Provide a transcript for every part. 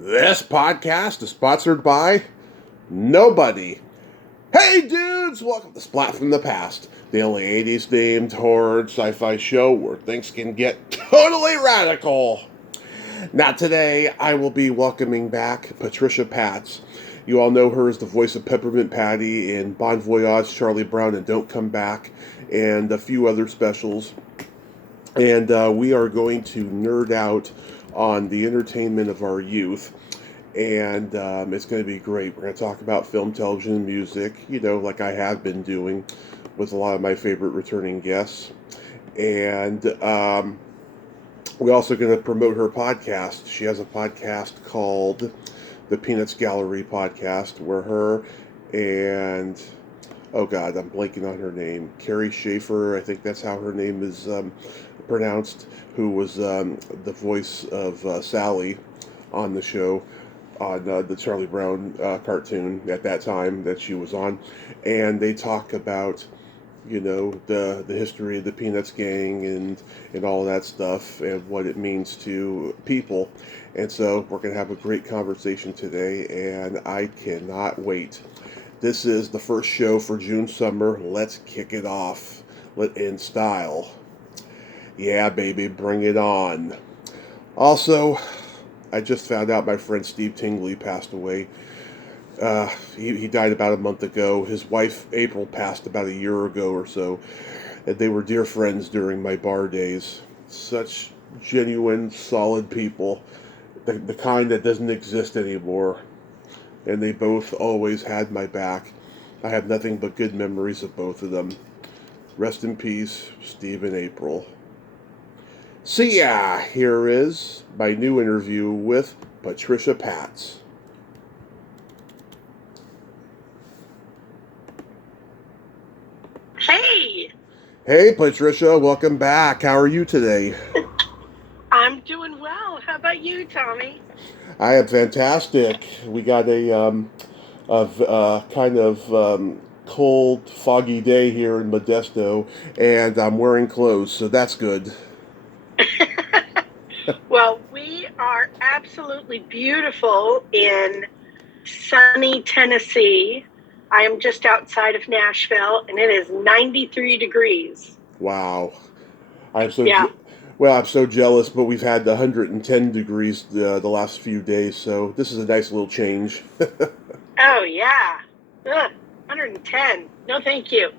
This podcast is sponsored by nobody. Hey dudes, welcome to Splat from the Past, the only 80s themed horror sci-fi show where things can get totally radical. Now today I will be welcoming back Patricia Patts. You all know her as the voice of Peppermint Patty in Bon Voyage, Charlie Brown, and Don't Come Back, and a few other specials. And we are going to nerd out on the entertainment of our youth. And it's going to be great. We're going to talk about film, television, and music, like I have been doing with a lot of my favorite returning guests. And we're also going to promote her podcast. She has a podcast called the Peanuts Gallery Podcast, where her and, oh God, I'm blanking on her name, Carrie Schaefer, I think that's how her name is pronounced, who was the voice of Sally on the show, on the Charlie Brown cartoon at that time that she was on. And they talk about, the history of the Peanuts gang and all that stuff and what it means to people. And so we're going to have a great conversation today, and I cannot wait. This is the first show for June Summer. Let's kick it off in style. Yeah, baby, bring it on. Also, I just found out my friend Steve Tingley passed away. He died about a month ago. His wife, April, passed about a year ago or so. And they were dear friends during my bar days. Such genuine, solid people. The kind that doesn't exist anymore. And they both always had my back. I have nothing but good memories of both of them. Rest in peace, Steve and April. See ya! Here is my new interview with Patricia Patts. Hey! Hey, Patricia, welcome back. How are you today? I'm doing well. How about you, Tommy? I am fantastic. We got a kind of cold, foggy day here in Modesto, and I'm wearing clothes, so that's good. Well, we are absolutely beautiful in sunny Tennessee. I am just outside of Nashville, and it is 93 degrees. Wow. I'm so jealous, but we've had 110 degrees the last few days, so this is a nice little change. Oh, yeah. Ugh, 110. No, thank you.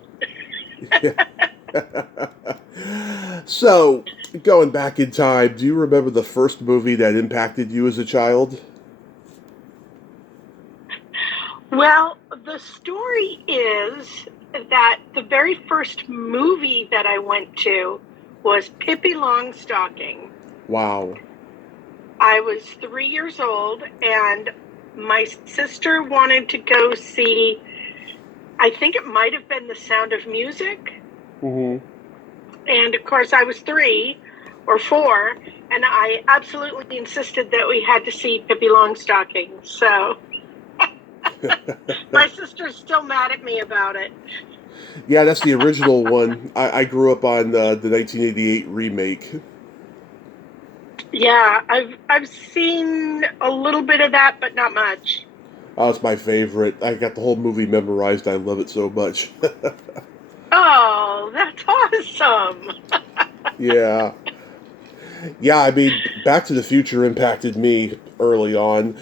So, going back in time, do you remember the first movie that impacted you as a child? Well, the story is that the very first movie that I went to was Pippi Longstocking. Wow. I was 3 years old, and my sister wanted to go see, I think it might have been The Sound of Music. Mm-hmm. And of course, I was 3 or 4, and I absolutely insisted that we had to see Pippi Longstocking. So my sister's still mad at me about it. Yeah, that's the original one. I grew up on the 1988 remake. Yeah, I've seen a little bit of that, but not much. Oh, it's my favorite. I got the whole movie memorized. I love it so much. Oh, that's awesome. Yeah. Yeah, I mean, Back to the Future impacted me early on,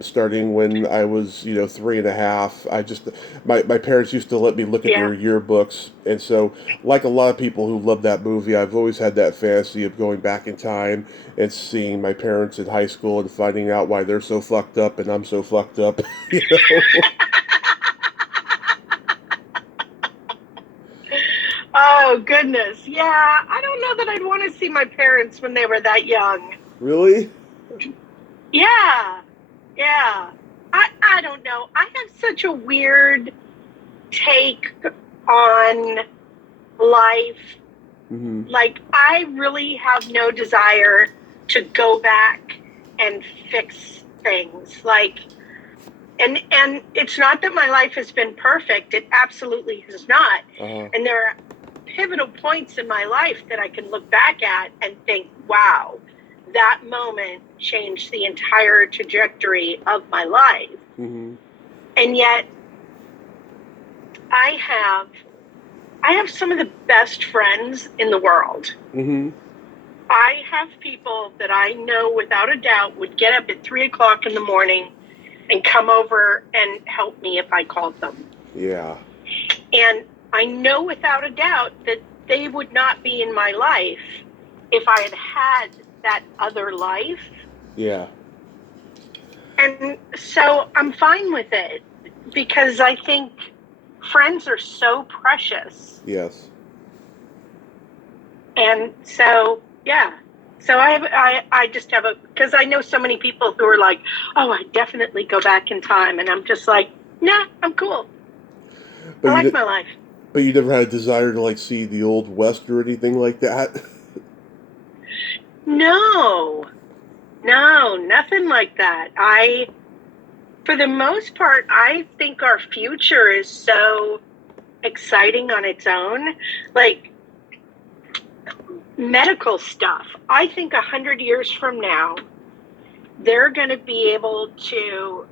starting when I was, 3.5. My parents used to let me look at their yearbooks. And so, like a lot of people who love that movie, I've always had that fantasy of going back in time and seeing my parents in high school and finding out why they're so fucked up and I'm so fucked up, Oh, goodness. Yeah, I don't know that I'd want to see my parents when they were that young. Really? Yeah. I don't know. I have such a weird take on life. Mm-hmm. Like, I really have no desire to go back and fix things. Like, and it's not that my life has been perfect. It absolutely has not. Uh-huh. And there are pivotal points in my life that I can look back at and think, wow, that moment changed the entire trajectory of my life. Mm-hmm. And yet I have some of the best friends in the world. Mm-hmm. I have people that I know without a doubt would get up at 3:00 in the morning and come over and help me if I called them. Yeah. And I know without a doubt that they would not be in my life if I had had that other life. Yeah. And so I'm fine with it because I think friends are so precious. Yes. And so, yeah. So I just have because I know so many people who are like, oh, I definitely go back in time. And I'm just like, nah, I'm cool. But I like my life. But you never had a desire to, like, see the Old West or anything like that? No, nothing like that. For the most part, I think our future is so exciting on its own. Like, medical stuff. I think 100 years from now, they're going to be able to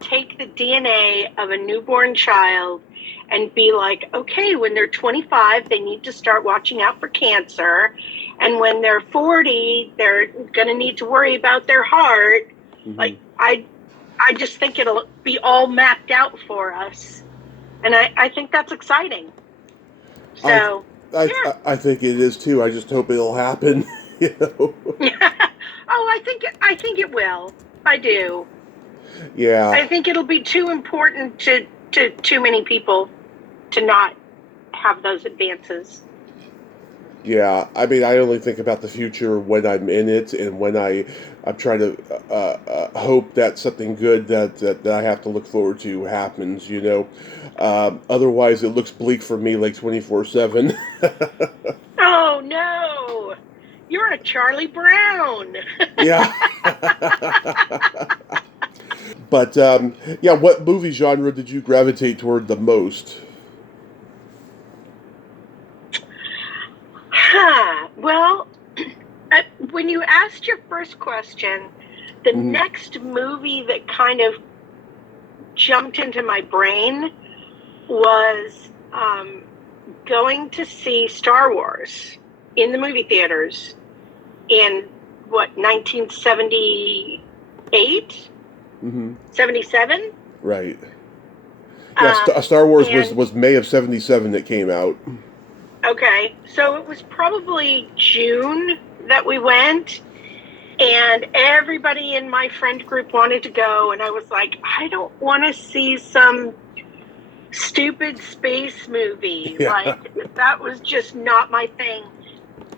take the DNA of a newborn child and be like, okay, when they're 25, they need to start watching out for cancer. And when they're 40, they're going to need to worry about their heart. Mm-hmm. Like, I just think it'll be all mapped out for us. And I think that's exciting. So, I think it is too. I just hope it'll happen. You know. Oh, I think it will. I do. Yeah. I think it'll be too important to too many people to not have those advances. Yeah, I mean, I only think about the future when I'm in it, and when I'm trying to hope that something good that I have to look forward to happens. You know, otherwise it looks bleak for me, like 24/7. Oh no, you're a Charlie Brown. Yeah. But yeah, what movie genre did you gravitate toward the most? Well, when you asked your first question, the Mm-hmm. next movie that kind of jumped into my brain was going to see Star Wars in the movie theaters in 1978, Mm-hmm. 77. Right. Yeah, Star Wars and was May of '77 that came out. Okay, so it was probably June that we went, and everybody in my friend group wanted to go, and I was like, I don't want to see some stupid space movie. Yeah. Like, that was just not my thing.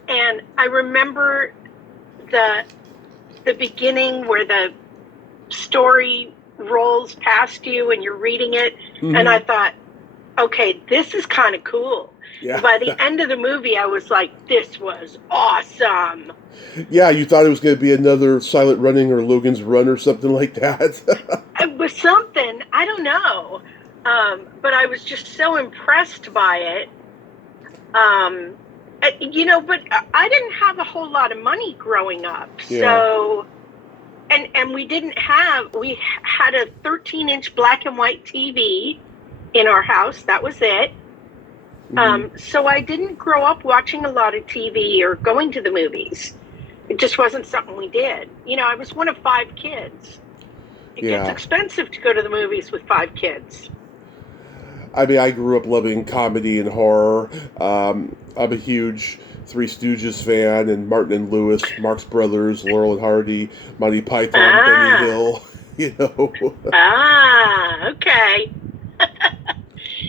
And I remember the beginning where the story rolls past you and you're reading it, Mm-hmm. and I thought, okay, this is kind of cool. Yeah. By the end of the movie, I was like, this was awesome. Yeah, you thought it was going to be another Silent Running or Logan's Run or something like that. It was something, I don't know. But I was just so impressed by it. You know, but I didn't have a whole lot of money growing up. Yeah. So, and we had a 13-inch black and white TV in our house. That was it. Mm-hmm. So I didn't grow up watching a lot of TV or going to the movies. It just wasn't something we did. You know, I was one of 5 kids. It gets expensive to go to the movies with 5 kids. I mean, I grew up loving comedy and horror. I'm a huge Three Stooges fan, and Martin and Lewis, Marx Brothers, Laurel and Hardy, Monty Python, Benny Hill. You know. Okay.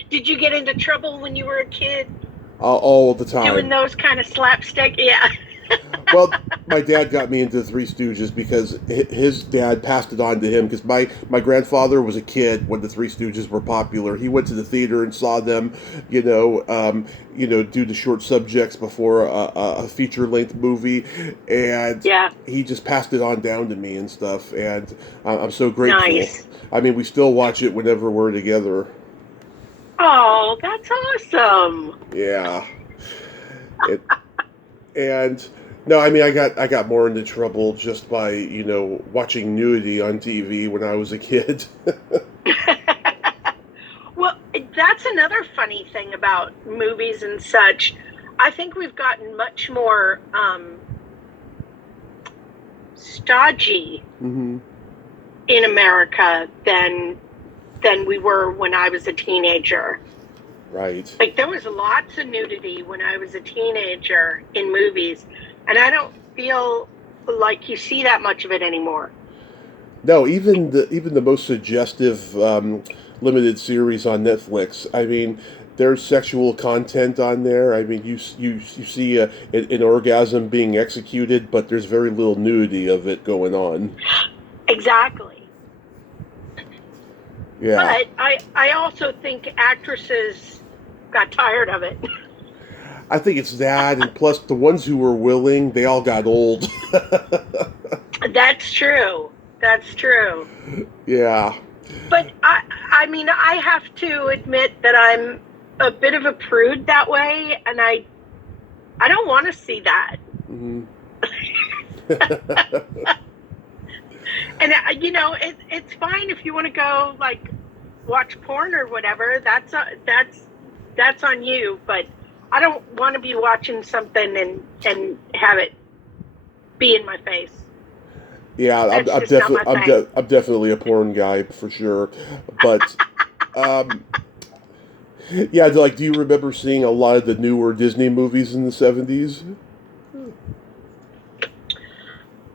Did you get into trouble when you were a kid? All the time. Doing those kind of slapstick? Yeah. Well, my dad got me into the Three Stooges because his dad passed it on to him. Because my grandfather was a kid when the Three Stooges were popular. He went to the theater and saw them, do the short subjects before a feature length movie, and he just passed it on down to me and stuff. And I'm so grateful. Nice. I mean, we still watch it whenever we're together. Oh, that's awesome. Yeah. And No, I mean I got more into trouble just by watching nudity on TV when I was a kid. Well, that's another funny thing about movies and such. I think we've gotten much more stodgy Hmm. in America than we were when I was a teenager. Right. Like there was lots of nudity when I was a teenager in movies, and I don't feel like you see that much of it anymore. No, even the most suggestive limited series on Netflix. I mean, there's sexual content on there. I mean, you see an orgasm being executed, but there's very little nudity of it going on. Exactly. Yeah, But I also think actresses got tired of it. I think it's that, and plus the ones who were willing, they all got old. That's true. That's true. Yeah. But I mean, I have to admit that I'm a bit of a prude that way, and I don't want to see that. Hmm. And it's fine if you want to go like watch porn or whatever. That's on you. But I don't want to be watching something and have it be in my face. Yeah, That's just not my thing. I'm definitely a porn guy for sure. But yeah, like, do you remember seeing a lot of the newer Disney movies in the 70s?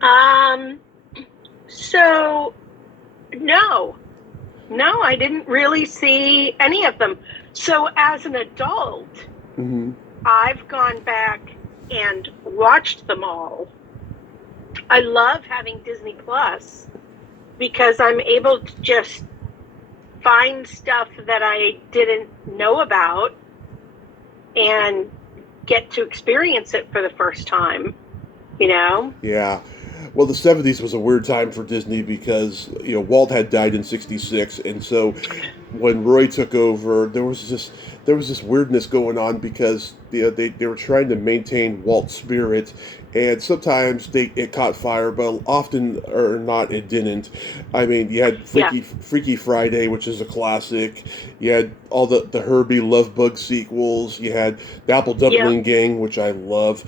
Um. So no, I didn't really see any of them. So as an adult, Hmm. I've gone back and watched them all. I love having Disney Plus because I'm able to just find stuff that I didn't know about and get to experience it for the first time, you know? Yeah. Well, the 70s was a weird time for Disney because, Walt had died in 66, and so when Roy took over, there was this weirdness going on because they were trying to maintain Walt's spirit, and sometimes it caught fire, but often or not it didn't. I mean, you had Yeah. Freaky Friday, which is a classic. You had all the Herbie Love Bug sequels. You had the Apple Yep. Dumpling Gang, which I love.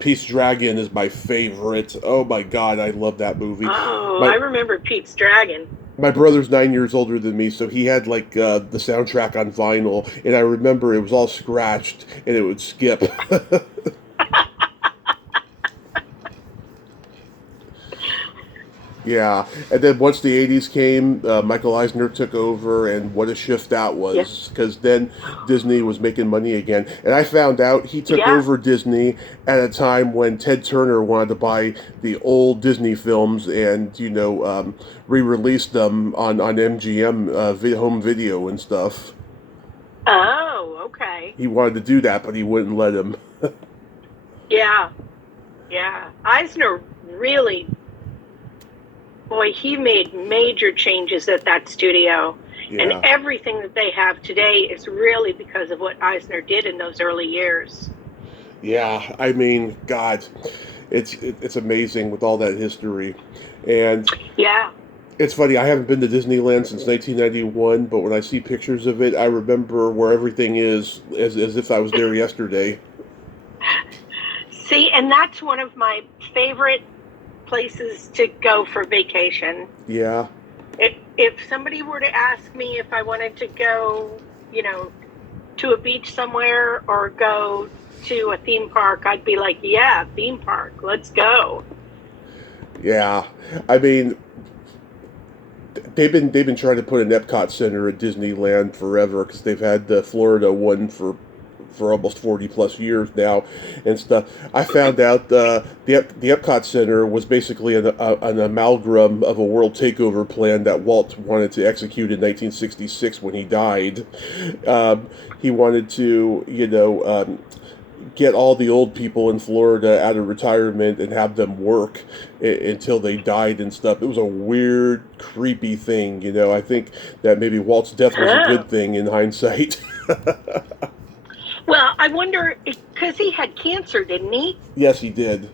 Pete's Dragon is my favorite. Oh my God, I love that movie. Oh, I My remember Pete's Dragon. my brother's 9 years older than me, so he had like the soundtrack on vinyl, and I remember it was all scratched and it would skip. Yeah, and then once the '80s came, Michael Eisner took over, and what a shift that Yeah. was! Because then Disney was making money again, and I found out he took Yeah. over Disney at a time when Ted Turner wanted to buy the old Disney films and re-release them on MGM home video and stuff. Oh, okay. He wanted to do that, but he wouldn't let him. Yeah. Yeah. Eisner really, boy, he made major changes at that studio. And Yeah, everything that they have today is really because of what Eisner did in those early years. yeah. I mean, God, it's amazing with all that history, and Yeah. it's funny, I haven't been to Disneyland since 1991, but when I see pictures of it, I remember where everything is as if I was there yesterday. See, and that's one of my favorite places to go for vacation. Yeah, If somebody were to ask me if I wanted to go, you know, to a beach somewhere or go to a theme park, I'd be like, yeah, theme park, let's go. yeah. I mean, they've been trying to put an Epcot Center at Disneyland forever because they've had the Florida one for almost 40 plus years now and stuff. I found out the Epcot Center was basically an amalgam of a world takeover plan that Walt wanted to execute in 1966 when he died. He wanted to, get all the old people in Florida out of retirement and have them work until they died and stuff. It was a weird, creepy thing, I think that maybe Walt's death was a Oh. good thing in hindsight. Well, I wonder, because he had cancer, didn't he? Yes, he did.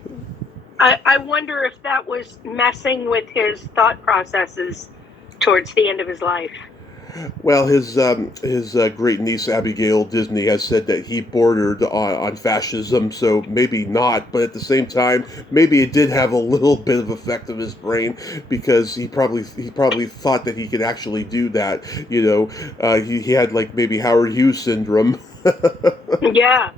I wonder if that was messing with his thought processes towards the end of his life. Well, his great niece Abigail Disney has said that he bordered on fascism, so maybe not. But at the same time, maybe it did have a little bit of effect on his brain because he probably thought that he could actually do that. He had like maybe Howard Hughes syndrome. Yeah.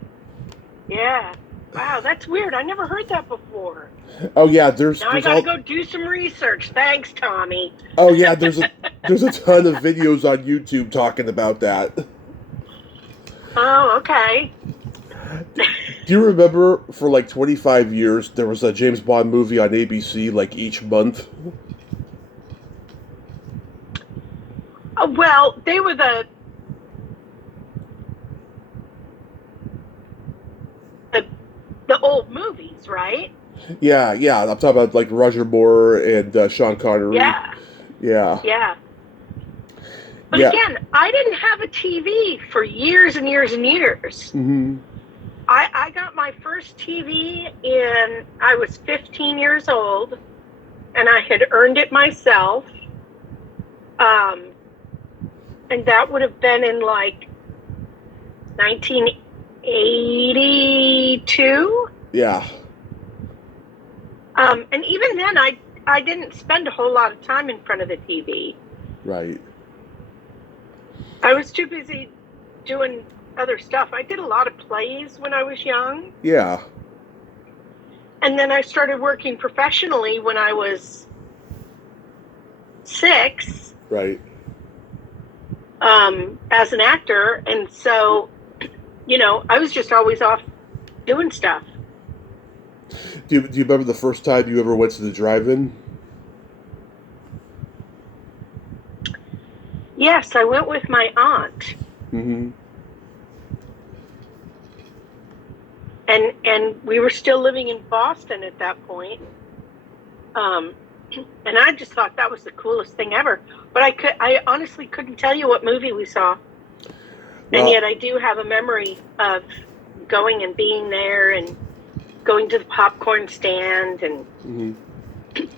Wow, that's weird. I never heard that before. Oh yeah, Now I gotta go do some research. Thanks, Tommy. Oh yeah, there's a ton of videos on YouTube talking about that. Oh, okay. Do you remember for like 25 years there was a James Bond movie on ABC like each month? Well, they were the old movies, right? Yeah. I'm talking about like Roger Moore and Sean Connery. Yeah. But again, I didn't have a TV for years and years and years. Mm-hmm. I got my first TV I was 15 years old, and I had earned it myself. And that would have been in like 1982. Yeah. And even then, I didn't spend a whole lot of time in front of the TV. Right. I was too busy doing other stuff. I did a lot of plays when I was young. Yeah. And then I started working professionally when I was 6. Right. As an actor. And so, I was just always off doing stuff. Do you remember the first time you ever went to the drive-in? Yes, I went with my aunt. Mm-hmm. And we were still living in Boston at that point. And I just thought that was the coolest thing ever. But I honestly couldn't tell you what movie we saw. Well, and yet I do have a memory of going and being there and going to the popcorn stand and mm-hmm.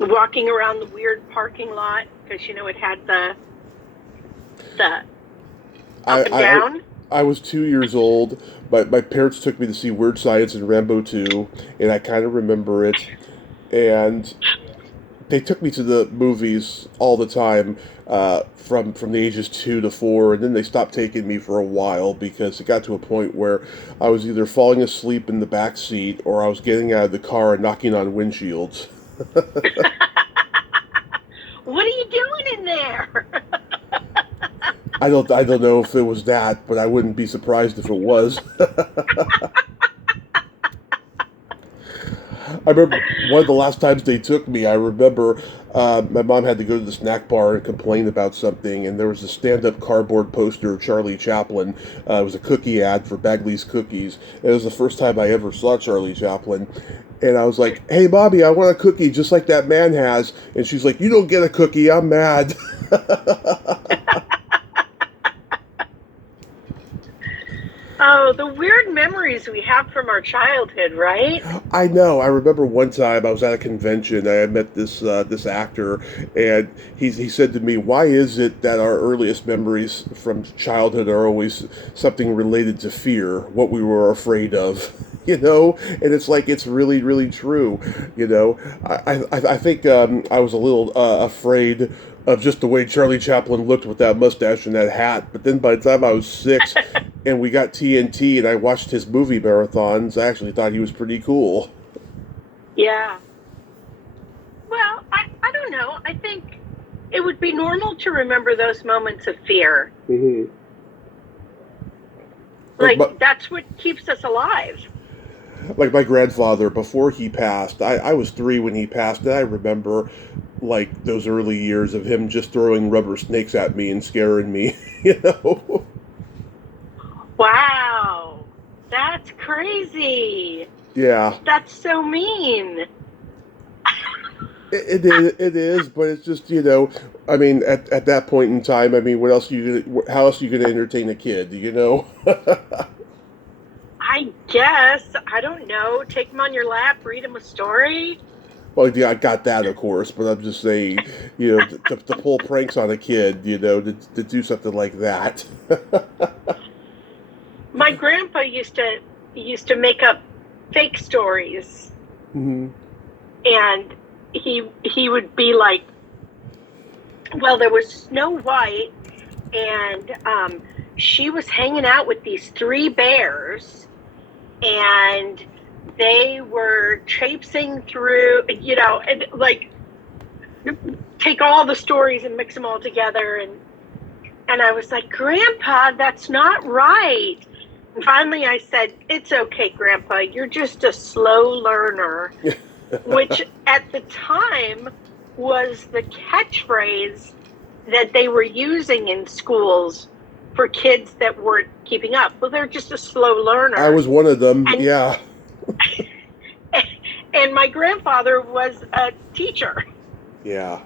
walking around the weird parking lot because, it had the up and down. I was 2 years old. My parents took me to see Weird Science and Rambo 2, and I kind of remember it. And they took me to the movies all the time from the ages 2 to 4, and then they stopped taking me for a while because it got to a point where I was either falling asleep in the back seat or I was getting out of the car and knocking on windshields. What are you doing in there? I don't know if it was that, but I wouldn't be surprised if it was. I remember one of the last times they took me, I remember my mom had to go to the snack bar and complain about something, and there was a stand-up cardboard poster of Charlie Chaplin. It was a cookie ad for Bagley's Cookies. It was the first time I ever saw Charlie Chaplin. And I was like, "Hey, Bobby, I want a cookie just like that man has." And she's like, "You don't get a cookie, I'm mad." Oh, the weird memories we have from our childhood, right? I know. I remember one time I was at a convention. I met this actor, and he said to me, "Why is it that our earliest memories from childhood are always something related to fear, what we were afraid of?" And it's like it's really, really true. I think I was a little afraid of just the way Charlie Chaplin looked with that mustache and that hat. But then by the time I was 6 and we got TNT and I watched his movie marathons, I actually thought he was pretty cool. Yeah. Well, I don't know. I think it would be normal to remember those moments of fear. Mm-hmm. That's what keeps us alive. Like my grandfather, before he passed, I was 3 when he passed, and I remember like those early years of him just throwing rubber snakes at me and scaring me, Wow, that's crazy. Yeah. That's so mean. It is, but it's just, I mean, at that point in time, I mean, how else are you gonna entertain a kid, I guess. I don't know. Take them on your lap, read them a story. Well, yeah, I got that, of course, but I'm just saying, to pull pranks on a kid, to do something like that. My grandpa used to make up fake stories, Mm-hmm. and he would be like, well, there was Snow White, and she was hanging out with these three bears, and they were traipsing through, and like take all the stories and mix them all together, and I was like, Grandpa, that's not right. And finally I said, it's okay, Grandpa, you're just a slow learner, which at the time was the catchphrase that they were using in schools for kids that weren't keeping up. Well, they're just a slow learner. I was one of them, and, yeah. And my grandfather was a teacher. Yeah.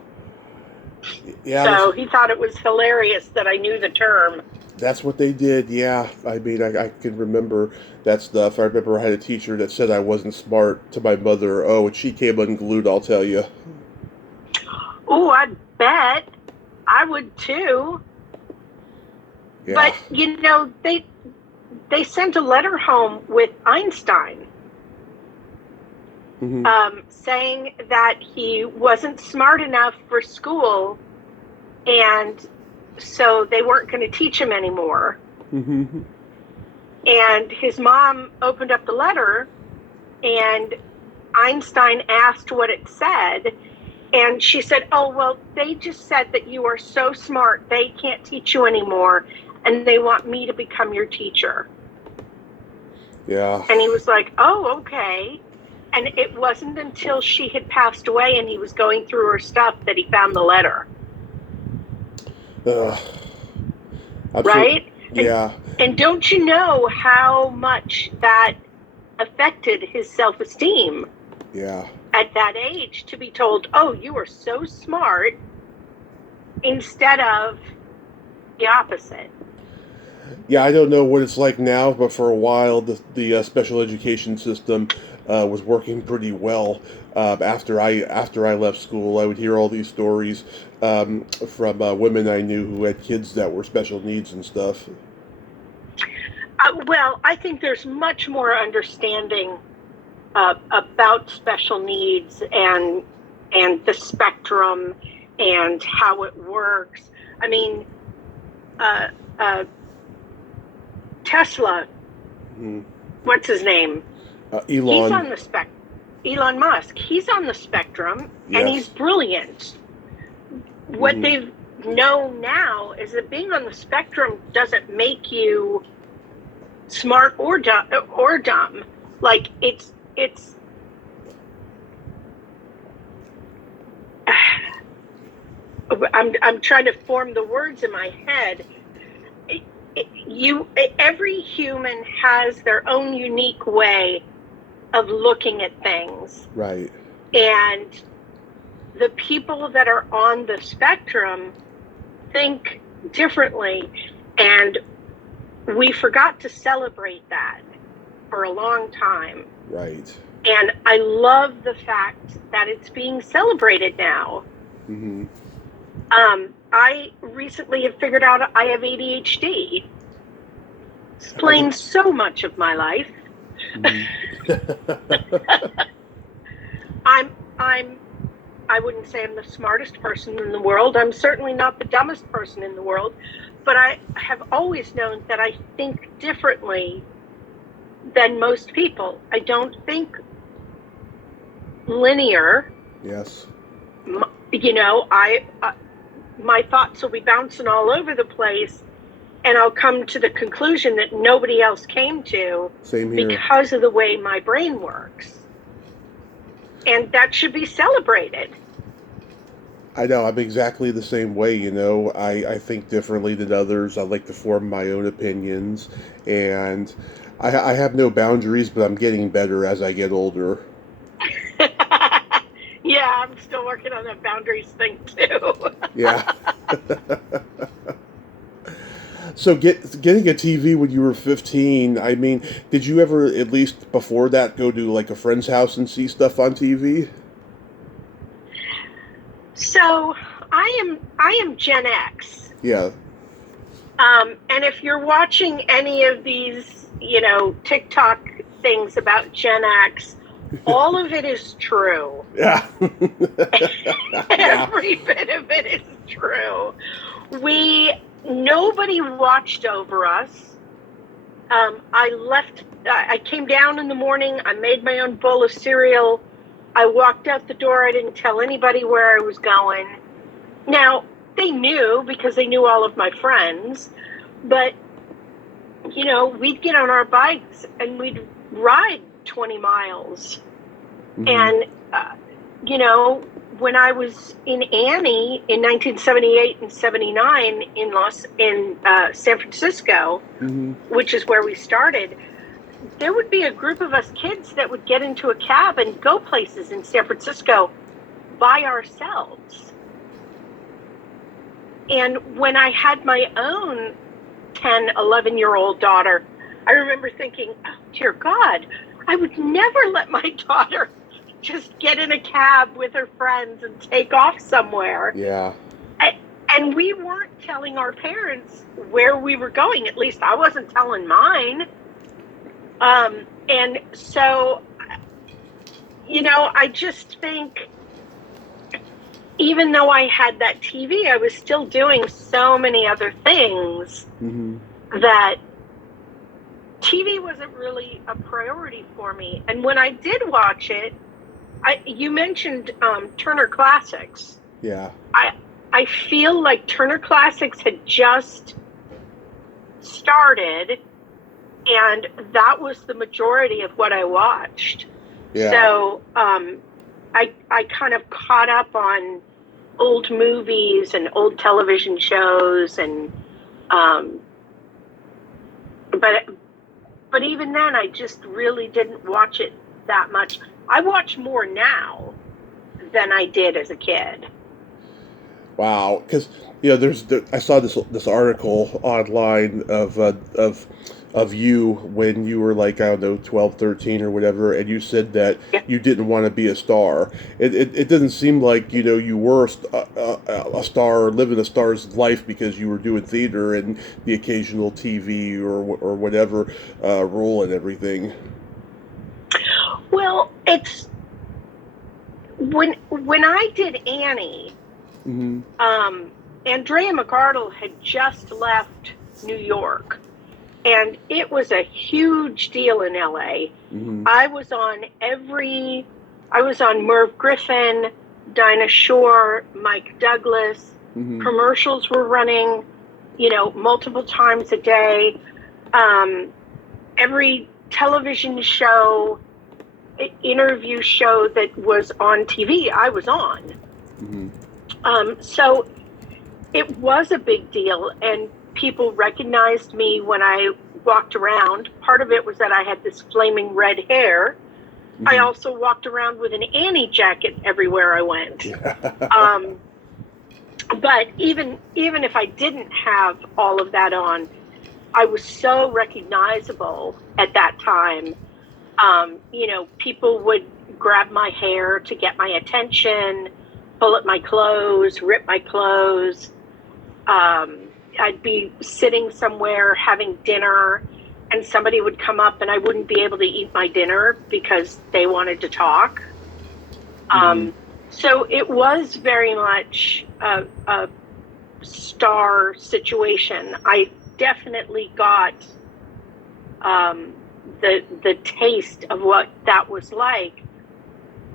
So he thought it was hilarious that I knew the term. That's what they did, yeah. I mean, I can remember that stuff. I remember I had a teacher that said I wasn't smart to my mother. Oh, and she came unglued, I'll tell you. Oh, I bet. I would too. Yeah. But, they sent a letter home with Einstein. Mm-hmm. Saying that he wasn't smart enough for school, and so they weren't going to teach him anymore. Mm-hmm. And his mom opened up the letter, and Einstein asked what it said, and she said, oh, well, they just said that you are so smart, they can't teach you anymore, and they want me to become your teacher. Yeah. And he was like, oh, okay. And it wasn't until she had passed away and he was going through her stuff that he found the letter. Right? Yeah. And don't you know how much that affected his self-esteem? Yeah. At that age, to be told, oh, you are so smart, instead of the opposite. Yeah, I don't know what it's like now, but for a while, the special education system was working pretty well. After I left school, I would hear all these stories from women I knew who had kids that were special needs and stuff. Well, I think there's much more understanding about special needs and the spectrum and how it works. I mean, Tesla, what's his name? Elon. He's on the Elon Musk. He's on the spectrum, yes. And he's brilliant. What they've known now is that being on the spectrum doesn't make you smart or dumb. Like it's. I'm trying to form the words in my head. Every human has their own unique way of looking at things. Right. And the people that are on the spectrum think differently, and we forgot to celebrate that for a long time. Right. And I love the fact that it's being celebrated now. Mm-hmm. I recently have figured out I have ADHD. Explains so much of my life. I wouldn't say I'm the smartest person in the world. I'm certainly not the dumbest person in the world, but I have always known that I think differently than most people. I don't think linear. Yes. My thoughts will be bouncing all over the place, and I'll come to the conclusion that nobody else came to. Same here. Because of the way my brain works. And that should be celebrated. I know, I'm exactly the same way, I think differently than others. I like to form my own opinions, and I have no boundaries, but I'm getting better as I get older. Yeah, I'm still working on that boundaries thing, too. Yeah. So getting a TV when you were 15, I mean, did you ever, at least before that, go to like a friend's house and see stuff on TV? So I am Gen X. Yeah. And if you're watching any of these, TikTok things about Gen X, all of it is true. Yeah. Yeah. Every bit of it is true. Nobody watched over us. I came down in the morning, I made my own bowl of cereal, I walked out the door, I didn't tell anybody where I was going. Now, they knew because they knew all of my friends, but, we'd get on our bikes and we'd ride 20 miles. Mm-hmm. And, when I was in Annie in 1978 and 79 in San Francisco, Mm-hmm. which is where we started, there would be a group of us kids that would get into a cab and go places in San Francisco by ourselves. And when I had my own 10, 11-year-old daughter, I remember thinking, oh, dear God, I would never let my daughter just get in a cab with her friends and take off somewhere. Yeah. And we weren't telling our parents where we were going. At least I wasn't telling mine. And so, I just think, even though I had that TV, I was still doing so many other things Mm-hmm. that TV wasn't really a priority for me. And when I did watch it, you mentioned Turner Classics. Yeah. I feel like Turner Classics had just started, and that was the majority of what I watched. Yeah. So I kind of caught up on old movies and old television shows, and but even then, I just really didn't watch it that much. I watch more now than I did as a kid. Wow, because I saw this article online of you when you were like, I don't know, 12, 13 or whatever, and you said that you didn't want to be a star. It doesn't seem like you were a star or living a star's life because you were doing theater and the occasional TV or whatever role and everything. Well, it's when I did Annie. Mm-hmm. Andrea McArdle had just left New York, and it was a huge deal in LA. Mm-hmm. I was on Merv Griffin, Dinah Shore, Mike Douglas. Mm-hmm. Commercials were running, multiple times a day. Every television show, interview show that was on TV, I was on. Mm-hmm. So it was a big deal, and people recognized me when I walked around. Part of it was that I had this flaming red hair. Mm-hmm. I also walked around with an Annie jacket everywhere I went. But even if I didn't have all of that on, I was so recognizable at that time. People would grab my hair to get my attention, pull at my clothes, rip my clothes. I'd be sitting somewhere having dinner, and somebody would come up and I wouldn't be able to eat my dinner because they wanted to talk. So it was very much a star situation. I definitely got the taste of what that was like,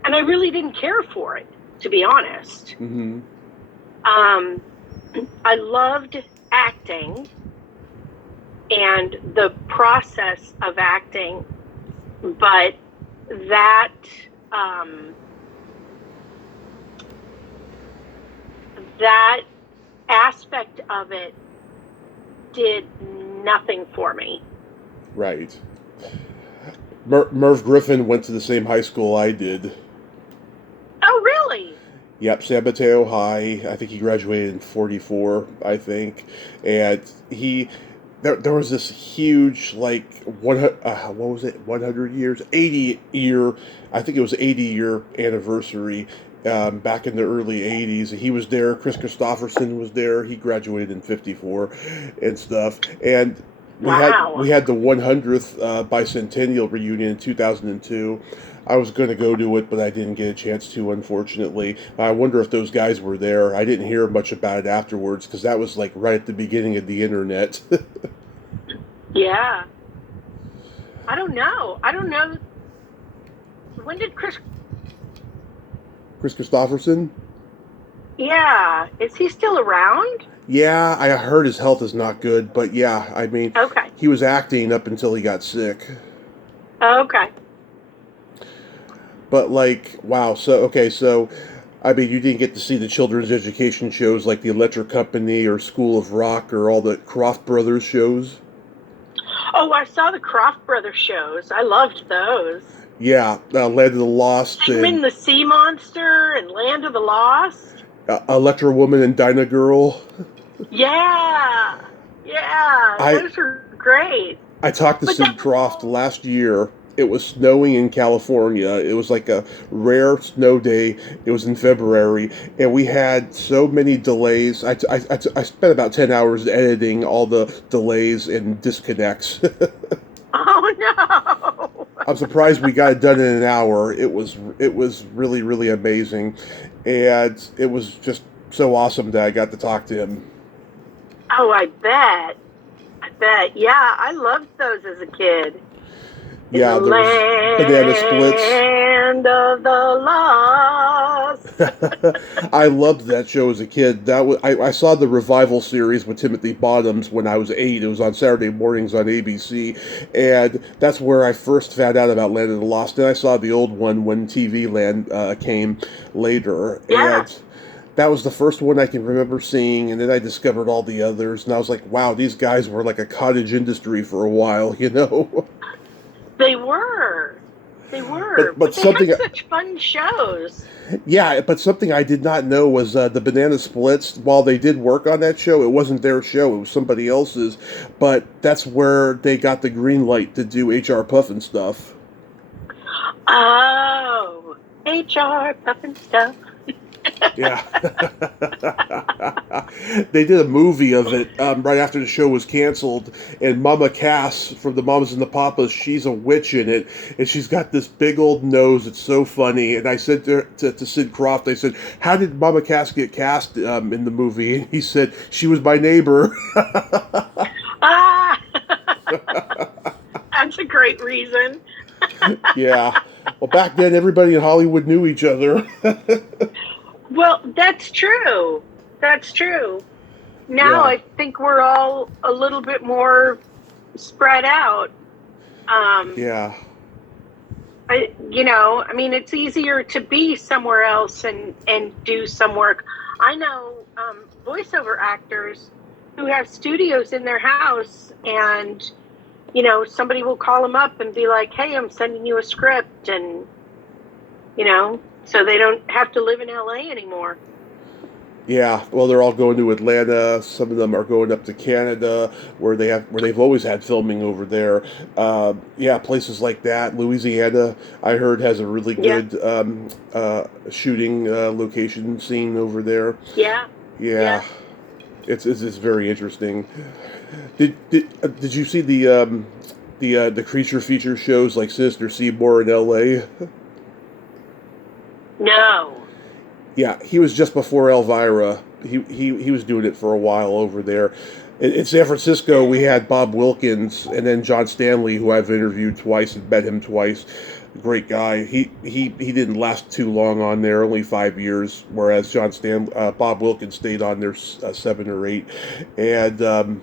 and I really didn't care for it, to be honest. Mm-hmm. I loved acting and the process of acting, but that aspect of it did nothing for me. Right. Merv Griffin went to the same high school I did. Oh, really? Yep, San Mateo High. I think he graduated in 44, I think. And there was this huge, like, what was it, 100 years? 80 year, I think it was 80-year anniversary. back in the early 80s. He was there. Chris Christopherson was there. He graduated in 54 and stuff. And Wow. we had the 100th bicentennial reunion in 2002. I was going to go to it, but I didn't get a chance to, unfortunately. I wonder if those guys were there. I didn't hear much about it afterwards because that was like right at the beginning of the internet. Yeah. I don't know. When did Chris Christopherson? Yeah. Is he still around? Yeah, I heard his health is not good, but yeah, I mean, Okay. he was acting up until he got sick. Okay. But like, wow, so I mean, you didn't get to see the children's education shows like the Electric Company or School of Rock or all the Kroft Brothers shows. Oh, I saw the Kroft Brothers shows. I loved those. Yeah, Land of the Lost Sigmund and the Sea Monster and Land of the Lost. Electra Woman and Dinah Girl. Yeah. Those were great. I talked to Sid Kroft last year. It was snowing in California. It was like a rare snow day. It was in February, and we had so many delays. I spent about 10 hours editing all the delays and disconnects. Oh, no. I'm surprised we got it done in an hour. It was really, really amazing, and it was just so awesome that I got to talk to him. Oh, I bet. Yeah, I loved those as a kid. Yeah, there was Banana Splits. Land of the Lost. I loved that show as a kid. I saw the revival series with Timothy Bottoms when I was 8. It was on Saturday mornings on ABC, and that's where I first found out about Land of the Lost. Then I saw the old one when TV Land came later, Yeah. and that was the first one I can remember seeing, and then I discovered all the others, and I was like, wow, these guys were like a cottage industry for a while, you know? They were. But they something, had such fun shows. yeah, but something I did not know was the Banana Splits, while they did work on that show, it wasn't their show, it was somebody else's, but that's where they got the green light to do H.R. Puffin stuff. Oh, H.R. Puffin stuff. Yeah. They did a movie of it right after the show was canceled, and Mama Cass from the Mamas and the Papas, she's a witch in it, and she's got this big old nose. It's so funny. And I said to Sid Kroft, I said, how did Mama Cass get cast in the movie? And he said, she was my neighbor. Ah, that's a great reason. Yeah. Well, back then, everybody in Hollywood knew each other. Well, that's true. Now Yeah. I think we're all a little bit more spread out. Yeah. I mean, it's easier to be somewhere else and do some work. I know voiceover actors who have studios in their house, and somebody will call them up and be like, hey, I'm sending you a script, and so they don't have to live in LA anymore. Yeah, well, they're all going to Atlanta. Some of them are going up to Canada, where they've always had filming over there. Yeah, places like that. Louisiana, I heard, has a really good shooting location scene over there. Yeah. Yeah. It's very interesting. Did you see the creature feature shows like Sinister Seymour in L.A.? No. Yeah, he was just before Elvira. He was doing it for a while over there. In San Francisco, we had Bob Wilkins and then John Stanley, who I've interviewed twice and met him twice. Great guy. He didn't last too long on there, only 5 years, whereas Bob Wilkins stayed on there 7 or 8. And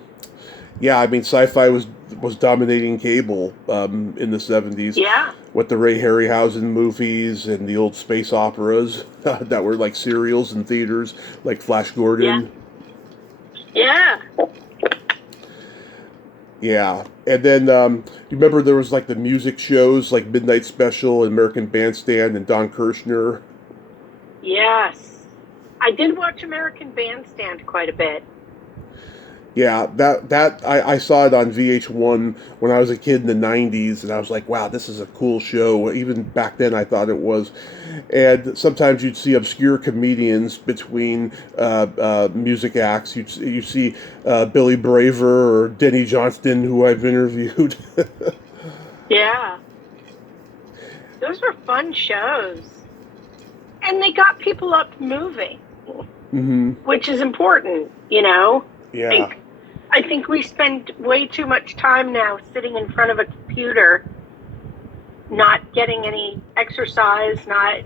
yeah, I mean, sci-fi was dominating cable in the 70s. Yeah. With the Ray Harryhausen movies and the old space operas that were like serials in theaters, like Flash Gordon. Yeah. Yeah. And then you remember there was like the music shows like Midnight Special and American Bandstand and Don Kirshner. Yes. I did watch American Bandstand quite a bit. Yeah, I saw it on VH1 when I was a kid in the 90s, and I was like, wow, this is a cool show. Even back then, I thought it was. And sometimes you'd see obscure comedians between music acts. You see Billy Braver or Denny Johnston, who I've interviewed. Yeah. Those were fun shows. And they got people up moving, Mm-hmm. which is important, you know? Yeah. I think we spend way too much time now sitting in front of a computer, not getting any exercise, not,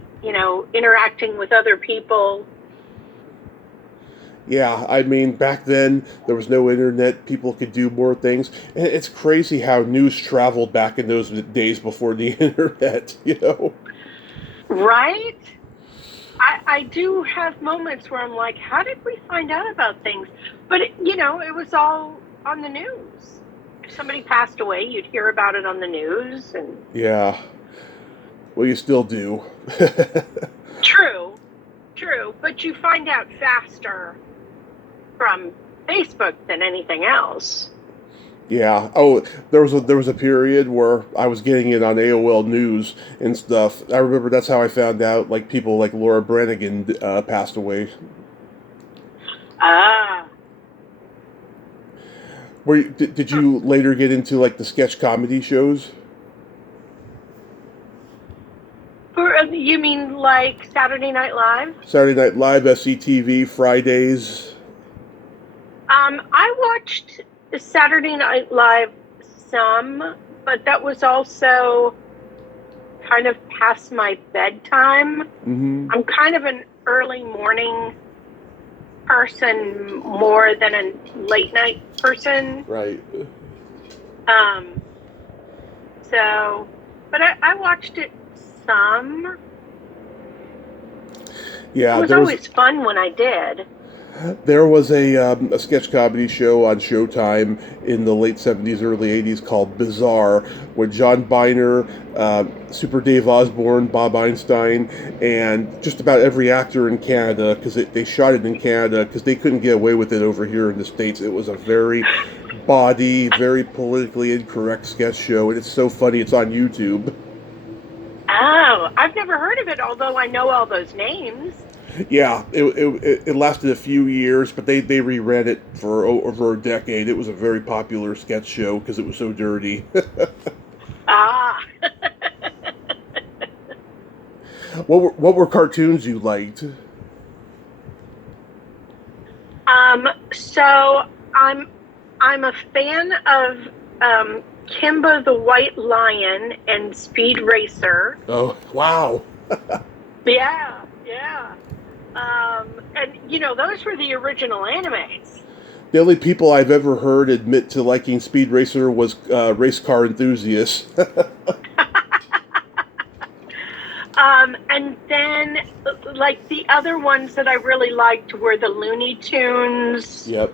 interacting with other people. Yeah, I mean, back then there was no internet. People could do more things. And it's crazy how news traveled back in those days before the internet, Right? I do have moments where I'm like, how did we find out about things? But, it was all on the news. If somebody passed away, you'd hear about it on the news. And Yeah. Well, you still do. True. But you find out faster from Facebook than anything else. Yeah. Oh, there was a period where I was getting it on AOL News and stuff. I remember that's how I found out. Like people like Laura Branigan passed away. Ah. Did you later get into like the sketch comedy shows? You mean like Saturday Night Live? Saturday Night Live, SCTV, Fridays. I watched Saturday Night Live some, but that was also kind of past my bedtime. Mm-hmm. I'm kind of an early morning person more than a late night person. Right. But I watched it some. Yeah, it was always fun when I did. There was a sketch comedy show on Showtime in the late 70s, early 80s called Bizarre, with John Biner, Super Dave Osborne, Bob Einstein, and just about every actor in Canada, because they shot it in Canada, because they couldn't get away with it over here in the States. It was a very bawdy, very politically incorrect sketch show, and it's so funny. It's on YouTube. Oh, I've never heard of it, although I know all those names. Yeah, it lasted a few years, but they reran it for over a decade. It was a very popular sketch show because it was so dirty. Ah. What were cartoons you liked? So I'm a fan of Kimba the White Lion and Speed Racer. Oh, wow. Yeah. And those were the original animes. The only people I've ever heard admit to liking Speed Racer was race car enthusiasts. And then, like, the other ones that I really liked were the Looney Tunes. Yep.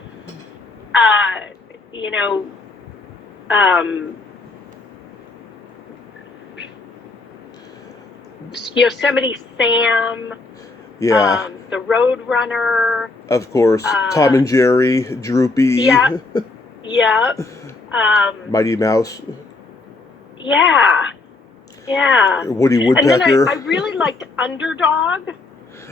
Yosemite Sam. Yeah. The Roadrunner. Of course. Tom and Jerry, Droopy. Yeah. Yeah. Mighty Mouse. Yeah. Woody Woodpecker. And then I really liked Underdog.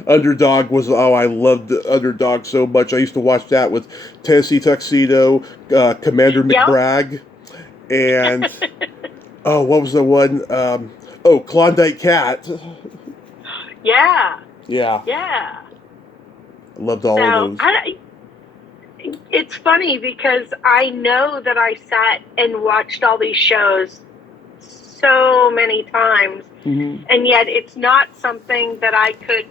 Underdog was, I loved Underdog so much. I used to watch that with Tennessee Tuxedo, Commander McBragg, and, what was the one? Klondike Cat. Yeah. I loved all of those. It's funny because I know that I sat and watched all these shows so many times, mm-hmm. and yet it's not something that I could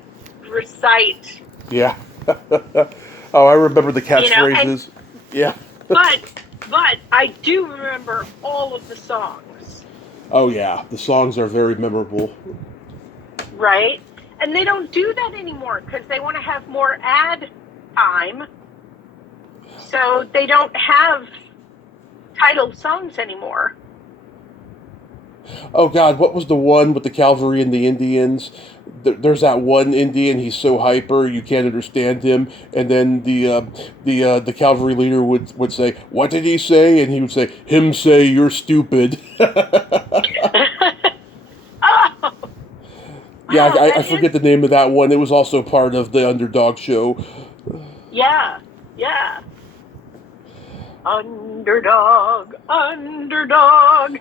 recite. Yeah. I remember the catchphrases. Yeah. but I do remember all of the songs. Oh, yeah. The songs are very memorable. Right? And they don't do that anymore because they want to have more ad time. So they don't have titled songs anymore. Oh, God, what was the one with the cavalry and the Indians? there's that one Indian. He's so hyper you can't understand him, and then the cavalry leader would say, "What did he say?" And he would say, "Him say you're stupid." Oh, Yeah, wow, I forget the name of that one. It was also part of the Underdog show. yeah, yeah. Underdog, underdog.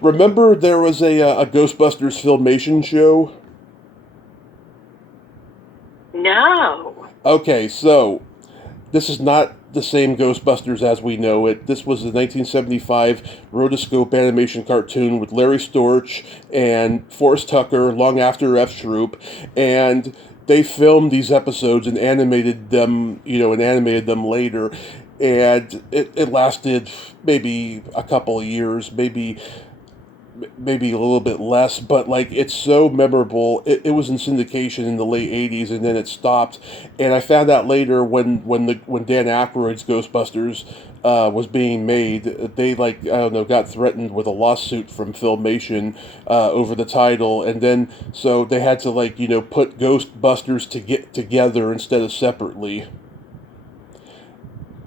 Remember there was a Ghostbusters Filmation show? No. Okay, so this is not the same Ghostbusters as we know it. This was the 1975 rotoscope animation cartoon with Larry Storch and Forrest Tucker, long after F Troop, and they filmed these episodes and animated them, later. And it lasted maybe a couple of years, maybe a little bit less, but like it's so memorable. It was in syndication in the late '80s, and then it stopped. And I found out later when Dan Aykroyd's Ghostbusters was being made, they got threatened with a lawsuit from Filmation over the title, and then so they had to put Ghostbusters to get together instead of separately.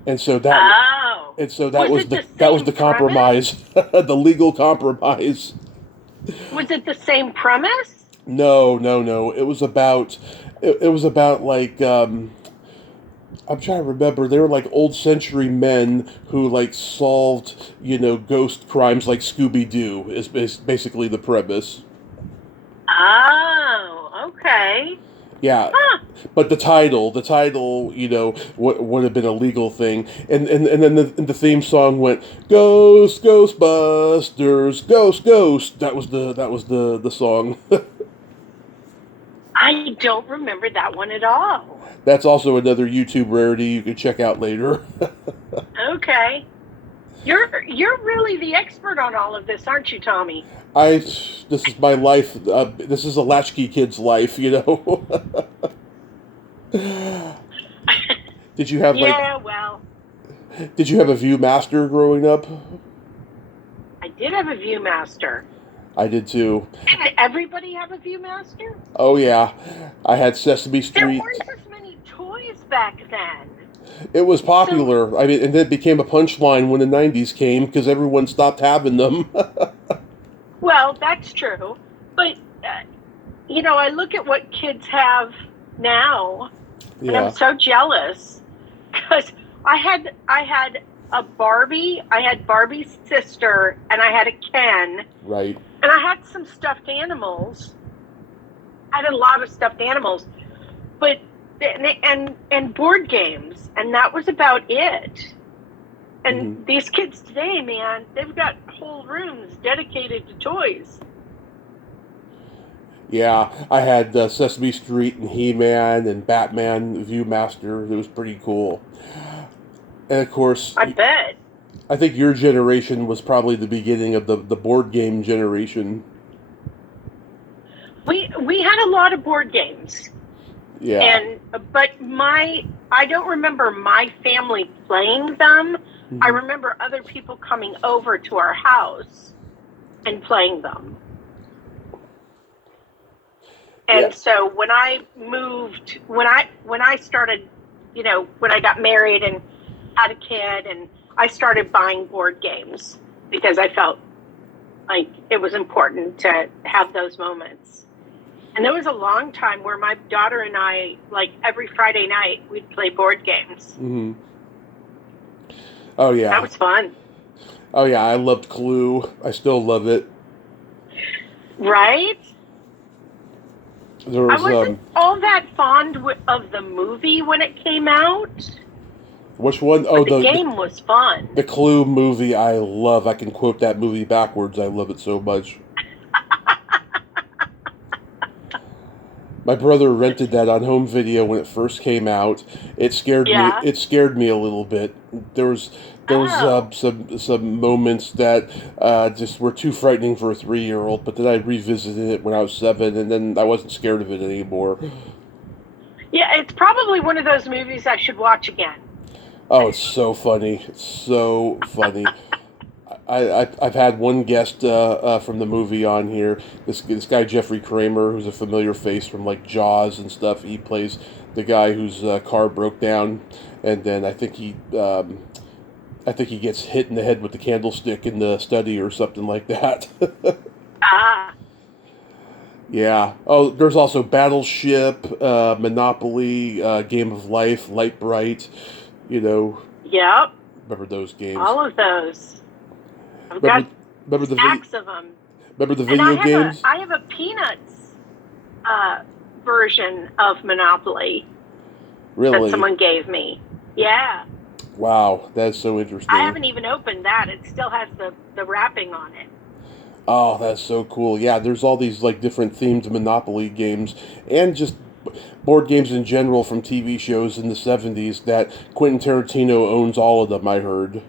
And so that Oh. that was the compromise, the legal compromise. Was it the same premise? No. It was about I'm trying to remember. They were like old century men who solved ghost crimes like Scooby Doo is basically the premise. Oh, okay. Yeah, Huh. but the title, would have been a legal thing, and then the theme song went Ghost, Ghostbusters, Ghost, Ghost. That was the song. I don't remember that one at all. That's also another YouTube rarity you can check out later. Okay. You're really the expert on all of this, aren't you, Tommy? This is my life. This is a latchkey kid's life, Did you have well, Did you have a ViewMaster growing up? I did have a ViewMaster. I did too. Didn't everybody have a ViewMaster? Oh yeah, I had Sesame Street. There weren't as many toys back then. It was popular. And then it became a punchline when the '90s came because everyone stopped having them. Well, that's true, but I look at what kids have now, and I'm so jealous because I had a Barbie, I had Barbie's sister, and I had a Ken. Right. And I had some stuffed animals. I had a lot of stuffed animals, but and board games, and that was about it. And these kids today, man, they've got whole rooms dedicated to toys. Yeah, I had Sesame Street and He-Man and Batman ViewMaster. It was pretty cool. And of course, I bet. I think your generation was probably the beginning of the board game generation. We had a lot of board games. Yeah. But I don't remember my family playing them. I remember other people coming over to our house and playing them. And so when I moved, when I started, when I got married and had a kid, and I started buying board games because I felt like it was important to have those moments. And there was a long time where my daughter and I, every Friday night, we'd play board games. Mm-hmm. Oh, yeah. That was fun. Oh, yeah, I loved Clue. I still love it. Right? There was, I wasn't all that fond of the movie when it came out. Which one? Oh, the game was fun. The Clue movie I love. I can quote that movie backwards. I love it so much. My brother rented that on home video when it first came out. It scared me. It scared me a little bit. There was some moments that just were too frightening for a 3-year-old. But then I revisited it when I was 7, and then I wasn't scared of it anymore. Yeah, it's probably one of those movies I should watch again. Oh, it's so funny. It's so funny. I've had one guest from the movie on here. This guy Jeffrey Kramer, who's a familiar face from like Jaws and stuff. He plays the guy whose car broke down, and then I think he gets hit in the head with the candlestick in the study or something like that. Ah, Yeah. Oh, there's also Battleship, Monopoly, Game of Life, Light Bright. You know, yep, remember those games? all of those. I've got Remember, remember the video? stacks of them. Remember the And video games? I have a Peanuts version of Monopoly that Really? someone gave me. Yeah. Wow, that's so interesting. I haven't even opened that. It still has the wrapping on it. Oh, that's so cool. Yeah, there's all these like different themed Monopoly games and just board games in general from TV shows in the 70s that Quentin Tarantino owns all of them, I heard.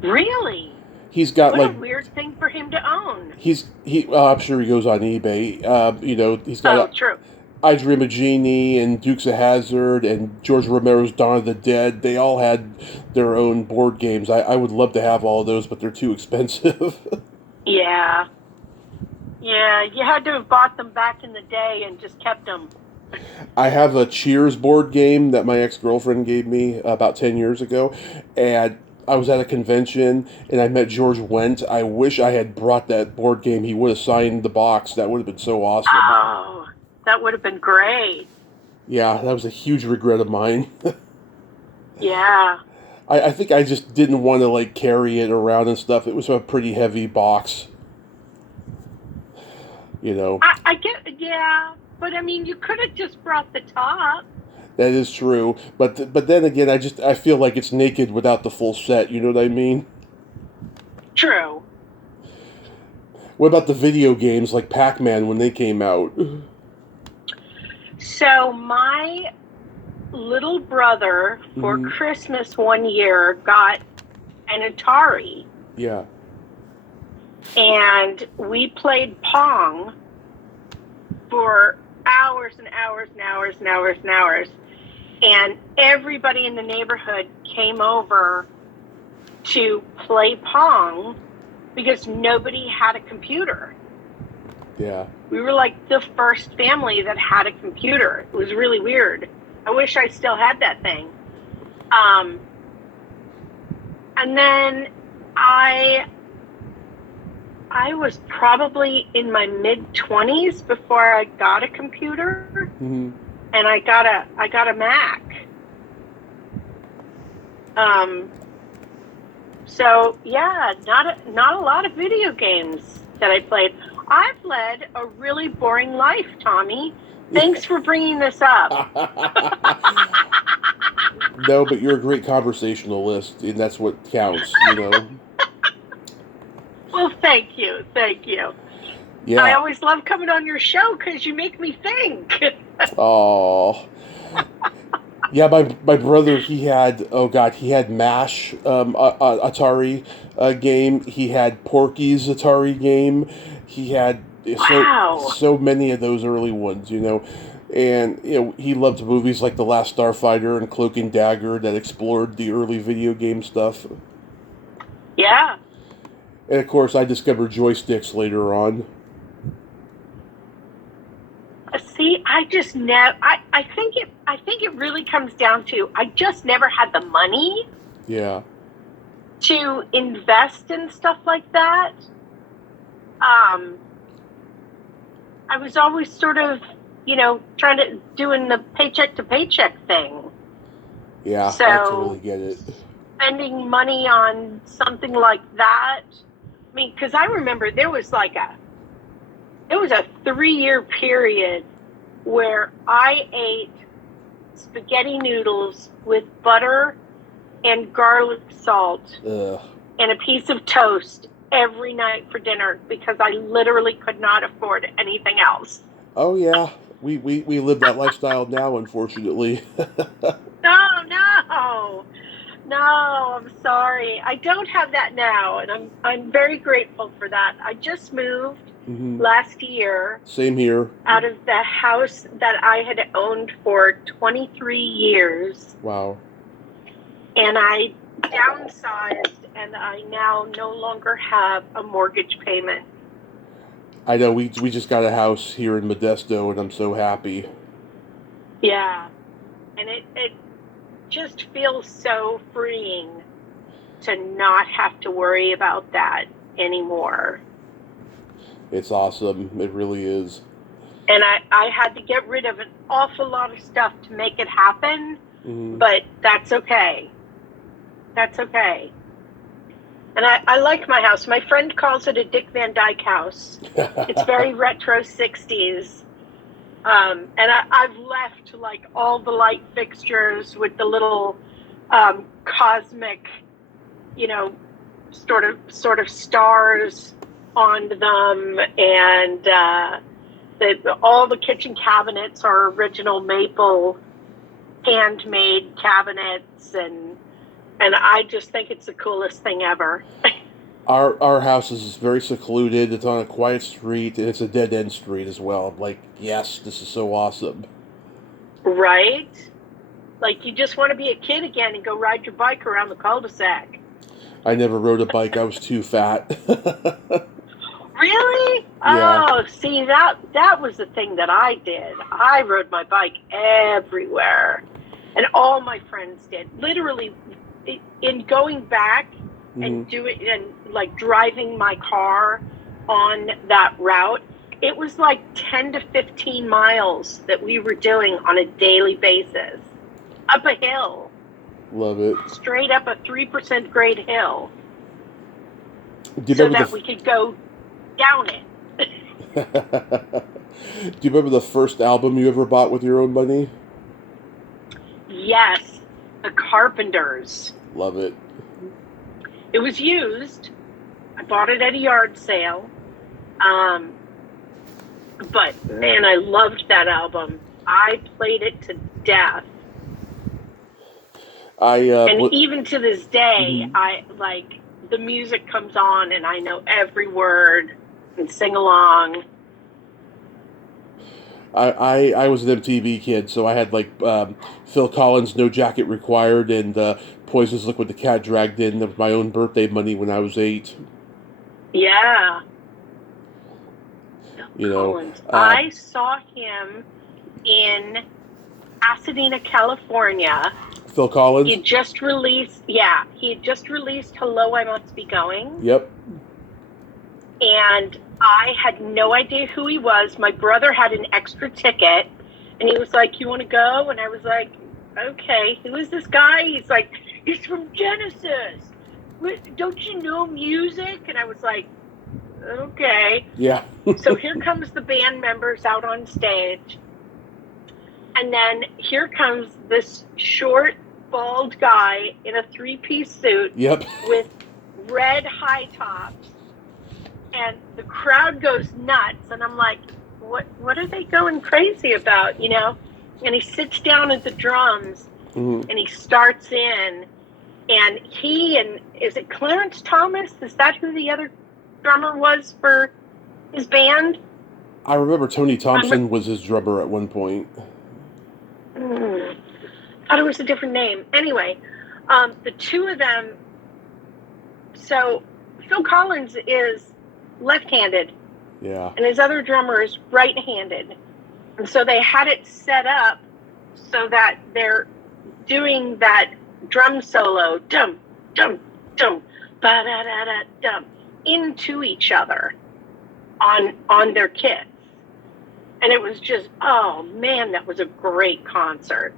Really? He's got What like a weird thing for him to own. I'm sure he goes on eBay. He's got Oh, true. I Dream of Jeannie and Dukes of Hazzard and George Romero's Dawn of the Dead. They all had their own board games. I would love to have all of those, but they're too expensive. Yeah. Yeah, you had to have bought them back in the day and just kept them. I have a Cheers board game that my ex-girlfriend gave me about 10 years ago, and I was at a convention and I met George Wendt. I wish I had brought that board game. He would have signed the box. That would have been so awesome. Oh, that would have been great. Yeah, that was a huge regret of mine. Yeah. I think I just didn't want to like carry it around and stuff. It was a pretty heavy box. You know. I get, yeah, but I mean, you could have just brought the top. That is true. But then again, I feel like it's naked without the full set, you know what I mean? True. What about the video games like Pac-Man when they came out? So my little brother for Christmas one year got an Atari, Yeah. and we played Pong for hours and hours and hours and hours and hours. And everybody in the neighborhood came over to play Pong because nobody had a computer. Yeah. We were like the first family that had a computer. It was really weird. I wish I still had that thing. And then I was probably in my mid-20s before I got a computer. Mm-hmm. And I got a Mac. So yeah, not a lot of video games that I played. I've led a really boring life, Tommy. Thanks for bringing this up. No, but you're a great conversationalist, and that's what counts, you know? Well, thank you. Yeah. I always love coming on your show because you make me think. Oh. Yeah, my brother, he had MASH Atari game. He had Porky's Atari game. He had so many of those early ones, you know. And he loved movies like The Last Starfighter and Cloak and Dagger that explored the early video game stuff. Yeah. And of course, I discovered joysticks later on. See, I just never. I think it really comes down to I just never had the money. Yeah. To invest in stuff like that. I was always sort of, doing the paycheck to paycheck thing. Yeah, so, I totally get it. Spending money on something like that. I mean, because I remember there was a 3-year period where I ate spaghetti noodles with butter and garlic salt and a piece of toast every night for dinner because I literally could not afford anything else. Oh yeah, we live that lifestyle now, unfortunately. No, I'm sorry. I don't have that now, and I'm very grateful for that. I just moved last year. Same here. Out of the house that I had owned for 23 years. Wow. And I downsized and I now no longer have a mortgage payment. I know, we just got a house here in Modesto, and I'm so happy. Yeah. And it just feels so freeing to not have to worry about that anymore. It's awesome. It really is. And I had to get rid of an awful lot of stuff to make it happen, but that's okay. That's okay. And I like my house. My friend calls it a Dick Van Dyke house. It's very retro 60s. And I've left like all the light fixtures with the little cosmic, sort of stars on them, and all the kitchen cabinets are original maple handmade cabinets, and I just think it's the coolest thing ever. Our house is very secluded. It's on a quiet street, and it's a dead-end street as well. I'm like, yes, this is so awesome. Right? Like, you just want to be a kid again and go ride your bike around the cul-de-sac. I never rode a bike. I was too fat. Really? Yeah. Oh, see, that was the thing that I did. I rode my bike everywhere. And all my friends did. Literally, in going back and like driving my car on that route, it was like 10 to 15 miles that we were doing on a daily basis. Up a hill. Love it. Straight up a 3% grade hill. So that we could go down it. Do you remember the first album you ever bought with your own money? Yes. The Carpenters. Love it. It was used. I bought it at a yard sale. But man, I loved that album. I played it to death. Even to this day, I like the music comes on and I know every word and sing along. I was an MTV kid, so I had like Phil Collins' "No Jacket Required" and Poison's "Look What the Cat Dragged In" with my own birthday money when I was 8. Yeah. Collins. I saw him in Pasadena, California. Phil Collins? He had just released "Hello, I Must Be Going." Yep. And I had no idea who he was. My brother had an extra ticket, and he was like, "You want to go?" And I was like, "Okay." Who is this guy? He's like, "He's from Genesis. Don't you know music?" And I was like, "Okay." Yeah. So here comes the band members out on stage. And then here comes this short, bald guy in a 3-piece suit. Yep. With red high tops. And the crowd goes nuts. And I'm like, what are they going crazy about, And he sits down at the drums. And he starts in. And is it Clarence Thomas? Is that who the other drummer was for his band? I remember Tony Thompson was his drummer at one point. Thought it was a different name. Anyway, the two of them. So Phil Collins is left-handed. Yeah. And his other drummer is right-handed. And so they had it set up so that they're doing that drum solo, dum, dum, dum, ba-da-da-da-dum, into each other on their kits. And it was just, oh man, that was a great concert.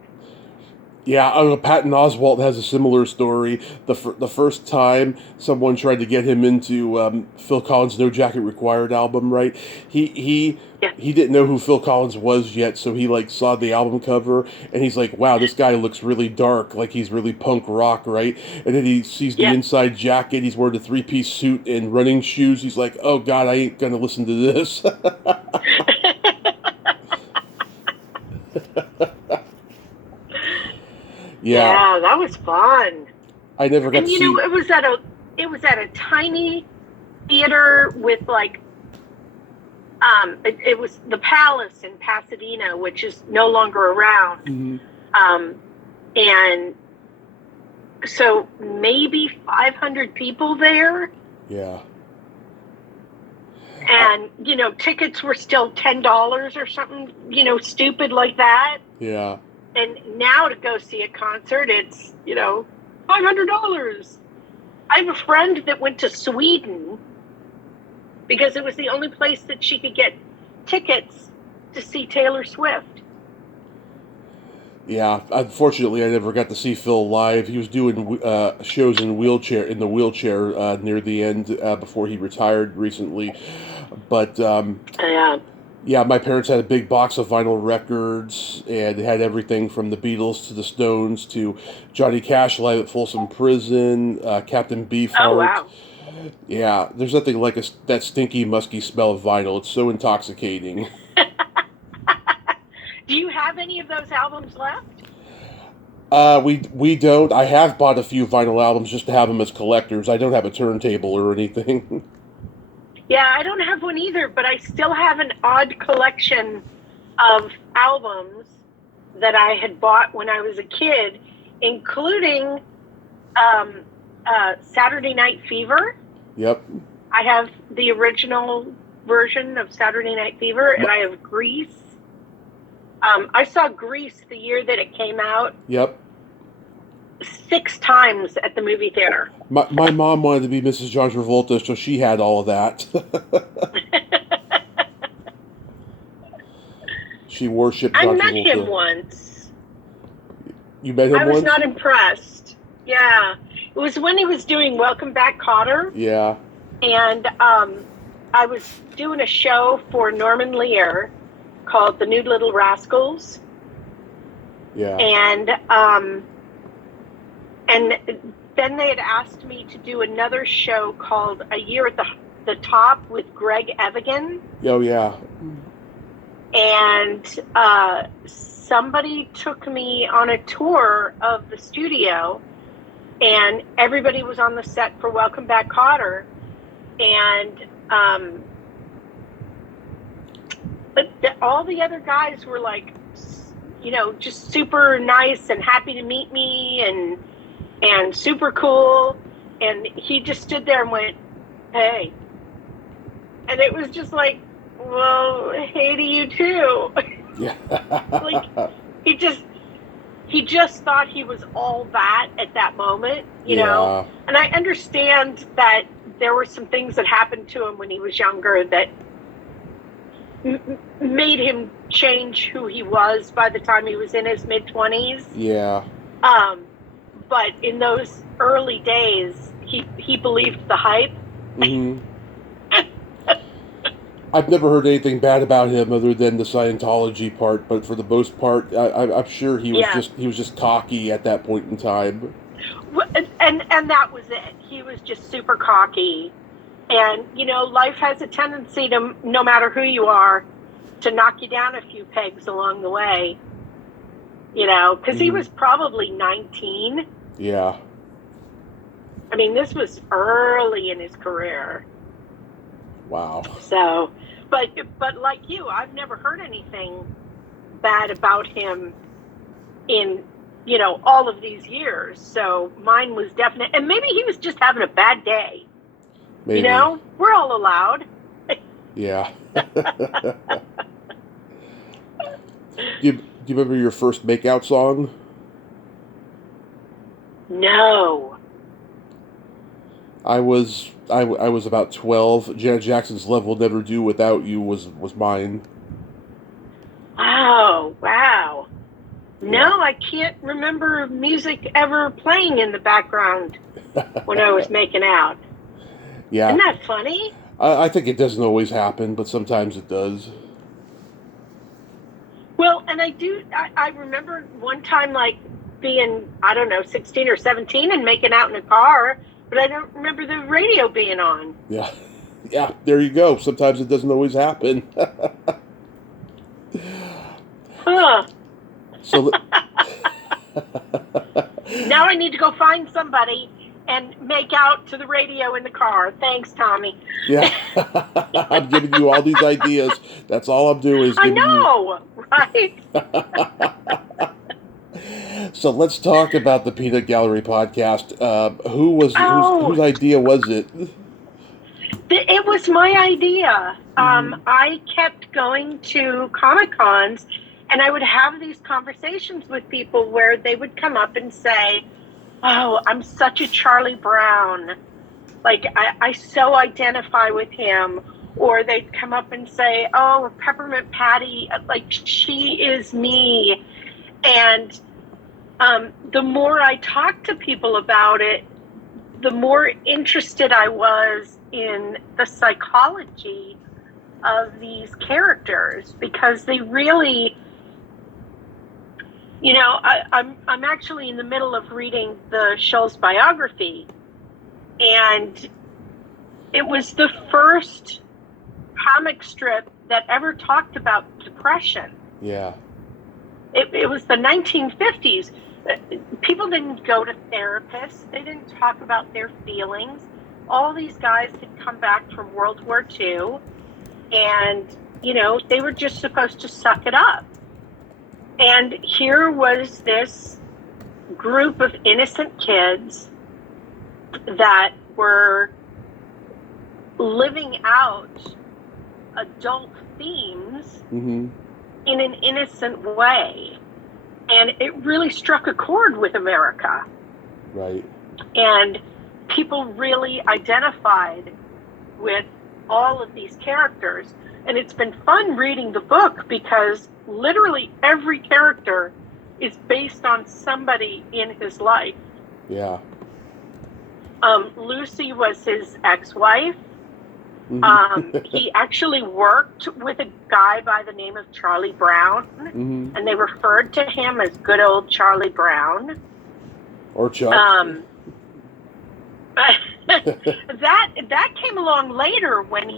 Yeah, I know Patton Oswalt has a similar story. The first time someone tried to get him into Phil Collins' "No Jacket Required" album, right? He didn't know who Phil Collins was yet, so he like saw the album cover and he's like, "Wow, this guy looks really dark, like he's really punk rock, right?" And then he sees the inside jacket. He's wearing a 3-piece suit and running shoes. He's like, "Oh God, I ain't gonna listen to this." Yeah, that was fun. I never got to see. It was at a tiny theater with like, it was the Palace in Pasadena, which is no longer around. And so maybe 500 people there. Yeah. And, tickets were still $10 or something, stupid like that. Yeah. And now to go see a concert, it's, $500. I have a friend that went to Sweden because it was the only place that she could get tickets to see Taylor Swift. Yeah, unfortunately, I never got to see Phil live. He was doing shows in the wheelchair near the end before he retired recently. But yeah, my parents had a big box of vinyl records, and it had everything from the Beatles to the Stones to Johnny Cash live at Folsom Prison, Captain Beefheart. Oh, wow. Yeah, there's nothing like that stinky, musky smell of vinyl. It's so intoxicating. Do you have any of those albums left? We don't. I have bought a few vinyl albums just to have them as collectors. I don't have a turntable or anything. Yeah, I don't have one either, but I still have an odd collection of albums that I had bought when I was a kid, including Saturday Night Fever. Yep. I have the original version of Saturday Night Fever, and I have Grease. I saw Grease the year that it came out. Yep. 6 times at the movie theater. My mom wanted to be Mrs. John Travolta, so she had all of that. She worshipped John Travolta. I met him once. You met him once? I was not impressed. Yeah. It was when he was doing Welcome Back, Kotter. Yeah. And I was doing a show for Norman Lear called The Nude Little Rascals. Yeah. And then they had asked me to do another show called A Year at the Top with Greg Evigan. Oh, yeah. And somebody took me on a tour of the studio, and everybody was on the set for Welcome Back, Kotter. And but all the other guys were like, just super nice and happy to meet me and super cool. And he just stood there and went, "Hey." And it was just like, well, hey to you too. Yeah. Like, he just thought he was all that at that moment, you know? And I understand that there were some things that happened to him when he was younger that made him change who he was by the time he was in his mid-20s. Yeah. But in those early days, he believed the hype. Mm-hmm. I've never heard anything bad about him other than the Scientology part, but for the most part, I'm sure he was just cocky at that point in time. And that was it. He was just super cocky. And, life has a tendency to, no matter who you are, to knock you down a few pegs along the way. Because he was probably 19. Yeah. I mean, this was early in his career. Wow. So, but like you, I've never heard anything bad about him in, all of these years. So mine was definite. And maybe he was just having a bad day. Maybe. We're all allowed. Yeah. Do you remember your first makeout song? No. I was about 12. Janet Jackson's "Love Will Never Do Without You" was mine. Oh, wow. No, I can't remember music ever playing in the background when I was making out. Yeah. Isn't that funny? I think it doesn't always happen, but sometimes it does. Well, and I remember one time, like, being, 16 or 17 and making out in a car, but I don't remember the radio being on. Yeah. Yeah, there you go. Sometimes it doesn't always happen. Huh. So now I need to go find somebody and make out to the radio in the car. Thanks, Tommy. Yeah. I'm giving you all these ideas. That's all I'm doing is giving right? So let's talk about the Peanut Gallery podcast. Whose Oh, idea was it? it was my idea. Mm-hmm. I kept going to Comic Cons, and I would have these conversations with people where they would come up and say, "Oh, I'm such a Charlie Brown. Like, I so identify with him." Or they'd come up and say, "Oh, Peppermint Patty, like, she is me." And the more I talked to people about it, the more interested I was in the psychology of these characters, because they really, I'm actually in the middle of reading the Schulz biography, and it was the first comic strip that ever talked about depression. Yeah. It was the 1950s. People didn't go to therapists. They didn't talk about their feelings. All these guys had come back from World War II, and, they were just supposed to suck it up. And here was this group of innocent kids that were living out adult themes Mm-hmm. in an innocent way. And it really struck a chord with America. Right. And people really identified with all of these characters. And it's been fun reading the book because literally every character is based on somebody in his life. Yeah. Lucy was his ex-wife. Mm-hmm. He actually worked with a guy by the name of Charlie Brown, Mm-hmm. and they referred to him as good old Charlie Brown. Or Chuck. That came along later when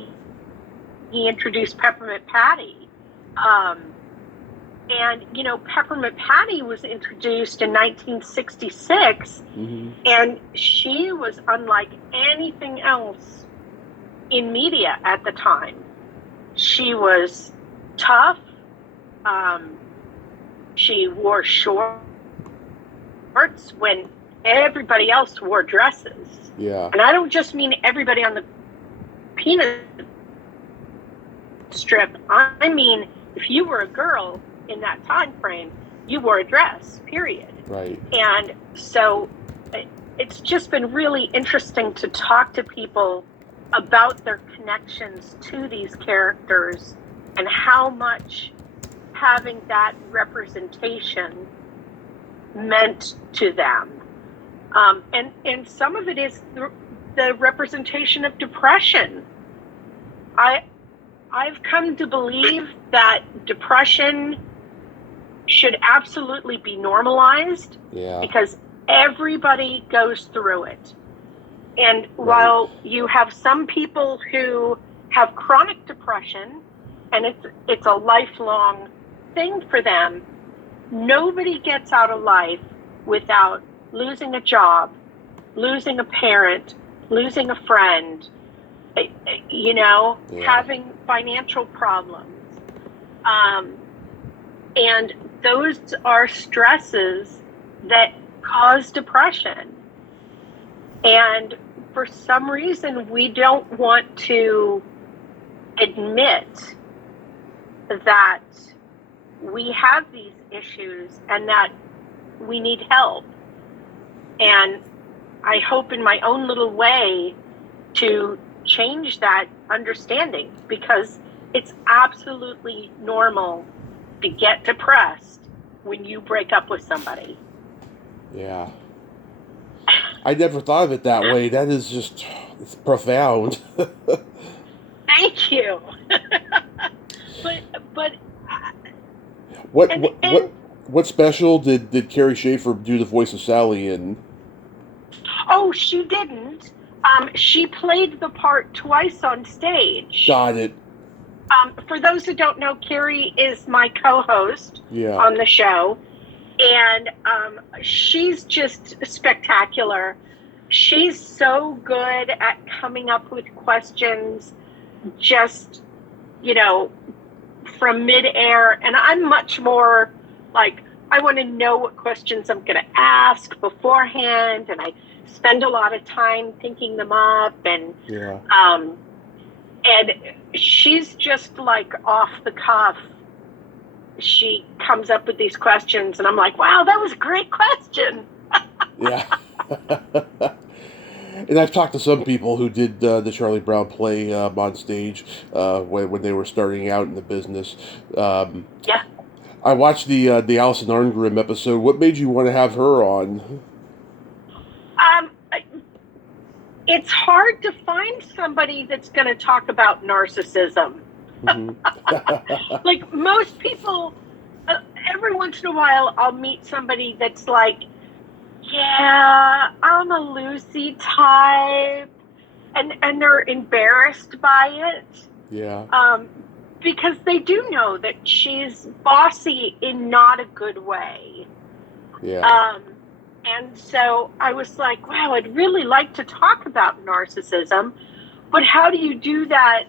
he introduced Peppermint Patty. And, Peppermint Patty was introduced in 1966, Mm-hmm. and she was unlike anything else in media at the time. She was tough. She wore shorts when everybody else wore dresses. Yeah. And I don't just mean everybody on the Peanut strip. I mean, if you were a girl in that time frame, you wore a dress, period. Right. And so it's just been really interesting to talk to people about their connections to these characters and how much having that representation meant to them. And some of it is the representation of depression. I've come to believe that depression should absolutely be normalized. Yeah. Because everybody goes through it. And while you have some people who have chronic depression and it's a lifelong thing for them, nobody gets out of life without losing a job, losing a parent, losing a friend, having financial problems. And those are stresses that cause depression. And for some reason, we don't want to admit that we have these issues and that we need help. And I hope in my own little way to change that understanding, because it's absolutely normal to get depressed when you break up with somebody. Yeah. I never thought of it that way. That is just, it's profound. Thank you. but what special did Carrie Schaefer do the voice of Sally in? Oh, she didn't. She played the part twice on stage. Got it. For those who don't know, Carrie is my co-host on the show. And she's just spectacular. She's so good at coming up with questions just, from midair. And I'm much more like, I want to know what questions I'm going to ask beforehand, and I spend a lot of time thinking them up, and and she's just like off the cuff. She comes up with these questions, and I'm like, wow, that was a great question. Yeah. And I've talked to some people who did the Charlie Brown play on stage when they were starting out in the business. Yeah. I watched the Alison Arngrim episode. What made you want to have her on? It's hard to find somebody that's going to talk about narcissism. Mm-hmm. Like most people, every once in a while, I'll meet somebody that's like, yeah, I'm a Lucy type, and they're embarrassed by it. Yeah. Because they do know that she's bossy in not a good way. Yeah. And so I was like, wow, I'd really like to talk about narcissism, but how do you do that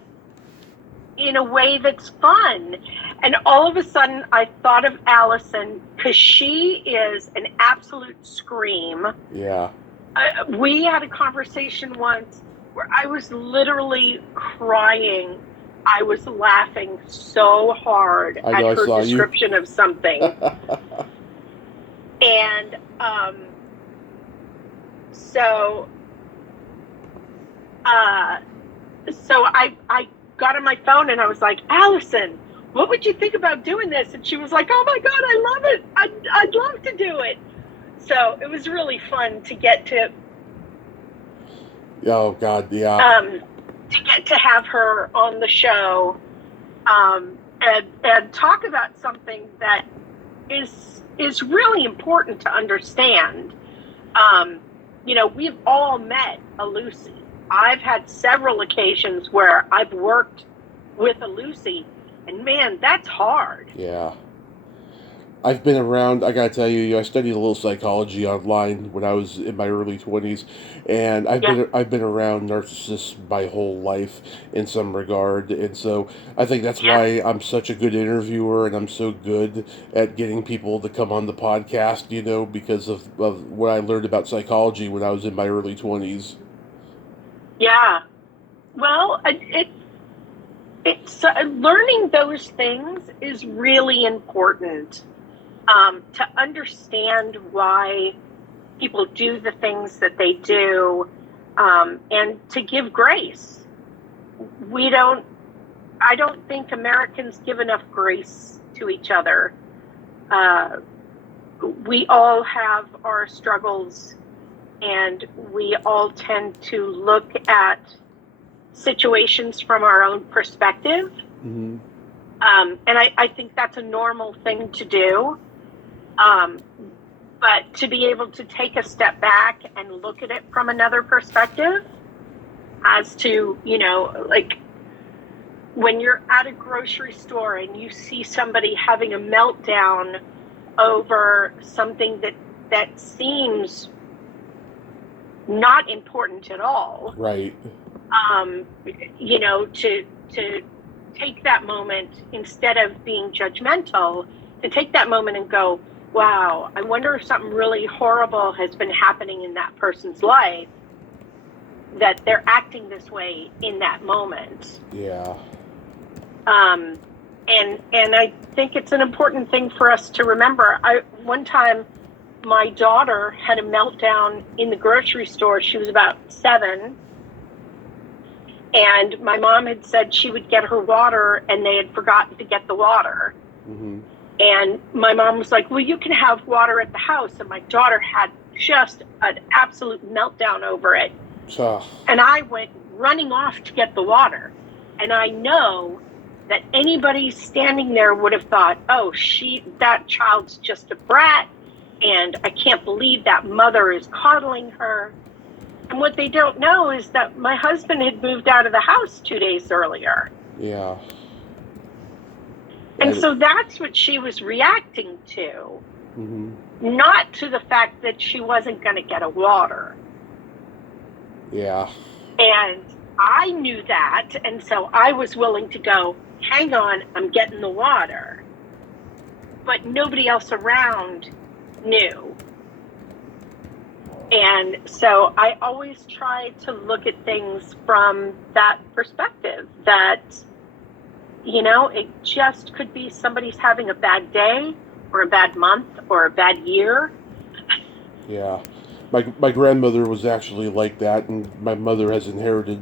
in a way that's fun? And all of a sudden I thought of Alison, because she is an absolute scream. Yeah. We had a conversation once where I was literally crying. I was laughing so hard at her description of something. And so I got on my phone and I was like, Alison, what would you think about doing this? And she was like, oh my God, I love it. I'd love to do it. So it was really fun to get to. Oh God, yeah. To get to have her on the show, and talk about something that is really important to understand. We've all met a Lucy. I've had several occasions where I've worked with a Lucy, and man, that's hard. Yeah. I've been around, I gotta tell you, I studied a little psychology online when I was in my early 20s, and I've been around narcissists my whole life in some regard, and so I think that's why I'm such a good interviewer, and I'm so good at getting people to come on the podcast, because of what I learned about psychology when I was in my early 20s. Yeah. Well, it's learning those things is really important. To understand why people do the things that they do, and to give grace. I don't think Americans give enough grace to each other. We all have our struggles, and we all tend to look at situations from our own perspective. Mm-hmm. And I think that's a normal thing to do. But to be able to take a step back and look at it from another perspective, as to, like when you're at a grocery store and you see somebody having a meltdown over something that seems not important at all. Right. To take that moment, instead of being judgmental, to take that moment and go, wow, I wonder if something really horrible has been happening in that person's life, that they're acting this way in that moment. Yeah. And I think it's an important thing for us to remember. One time, my daughter had a meltdown in the grocery store. She was about 7. And my mom had said she would get her water, and they had forgotten to get the water. Mm-hmm. And my mom was like, well, you can have water at the house. And my daughter had just an absolute meltdown over it. And I went running off to get the water. And I know that anybody standing there would have thought, oh, that child's just a brat, and I can't believe that mother is coddling her. And what they don't know is that my husband had moved out of the house 2 days earlier. Yeah. And so that's what she was reacting to, mm-hmm. not to the fact that she wasn't going to get a water. Yeah. And I knew that, and so I was willing to go, hang on, I'm getting the water. but nobody else around knew. And so I always try to look at things from that perspective, that, you know, it just could be somebody's having a bad day or a bad month or a bad year. Yeah. My grandmother was actually like that, and my mother has inherited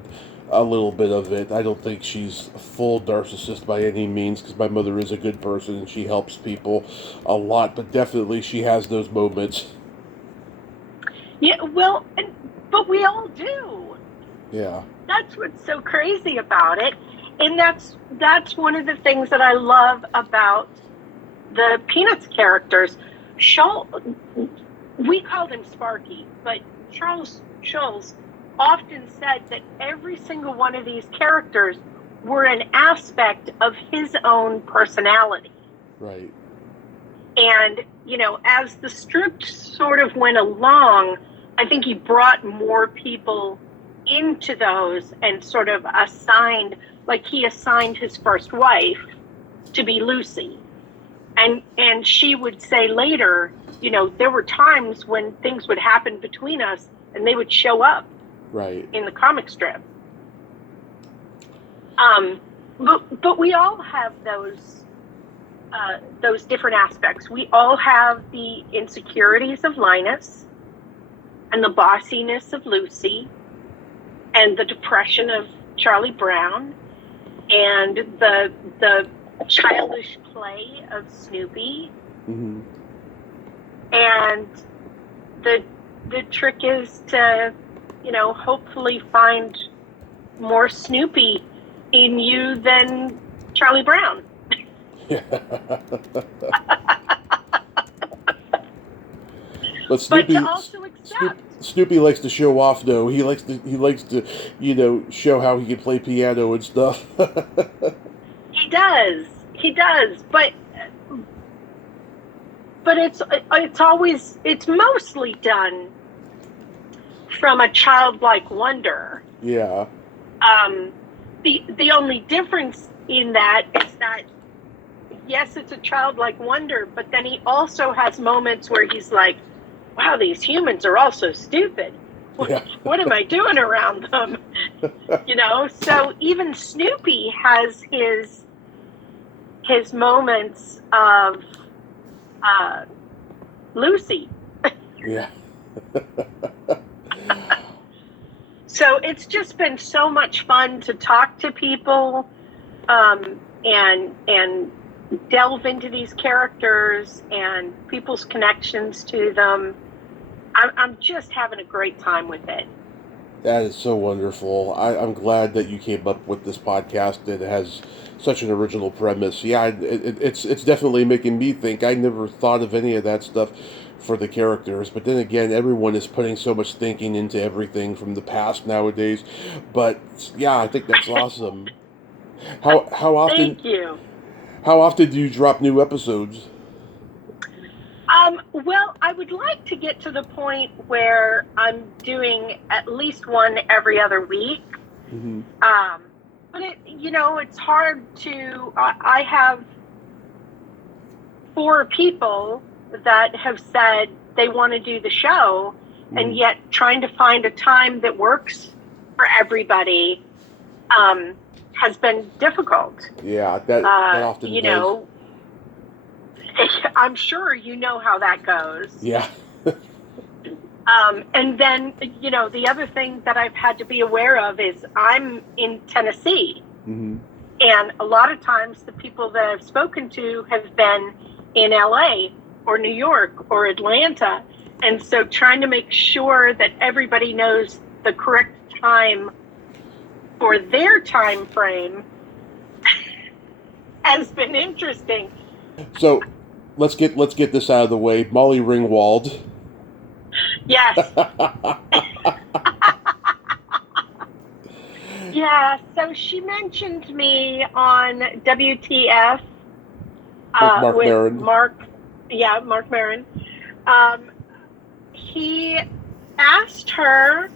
a little bit of it. I don't think she's a full narcissist by any means, because my mother is a good person and she helps people a lot, but definitely she has those moments. Yeah, well, but we all do. Yeah. That's what's so crazy about it. And that's one of the things that I love about the Peanuts characters. We called him Sparky, but Charles Schulz often said that every single one of these characters were an aspect of his own personality. Right. And, you know, as the strip sort of went along, I think he brought more people into those and sort of assigned, like he assigned his first wife to be Lucy. And she would say later, you know, there were times when things would happen between us and they would show up Right. in the comic strip. But we all have those different aspects. We all have the insecurities of Linus and the bossiness of Lucy and the depression of Charlie Brown and the childish play of Snoopy. Mm-hmm. And the trick is to, you know, hopefully find more Snoopy in you than Charlie Brown. But Snoopy, but to also accept. Snoopy likes to show off, though. He likes to, you know, show how he can play piano and stuff. He does, but it's mostly done from a childlike wonder. Yeah. The only difference in that is that, yes, it's a childlike wonder, but then he also has moments where he's like, wow, these humans are all so stupid. What am I doing around them? You know, so even Snoopy has his moments of Lucy. Yeah. So it's just been so much fun to talk to people and delve into these characters and people's connections to them. I'm just having a great time with it. That is so wonderful. I'm glad that you came up with this podcast that has such an original premise. Yeah, it's definitely making me think. I never thought of any of that stuff for the characters, but then again, everyone is putting so much thinking into everything from the past nowadays. But yeah, I think that's awesome. How often? Thank you. How often do you drop new episodes? Well, I would like to get to the point where I'm doing at least one every other week. Mm-hmm. But it's hard to. I have 4 people that have said they want to do the show, mm-hmm. and yet trying to find a time that works for everybody has been difficult. Yeah, that often does. I'm sure you know how that goes. Yeah. And then, the other thing that I've had to be aware of is I'm in Tennessee. Mm-hmm. And a lot of times the people that I've spoken to have been in LA or New York or Atlanta. And so trying to make sure that everybody knows the correct time for their time frame has been interesting. So let's get this out of the way. Molly Ringwald. Yes. Yeah, so she mentioned me on WTF with Mark Maron. He asked her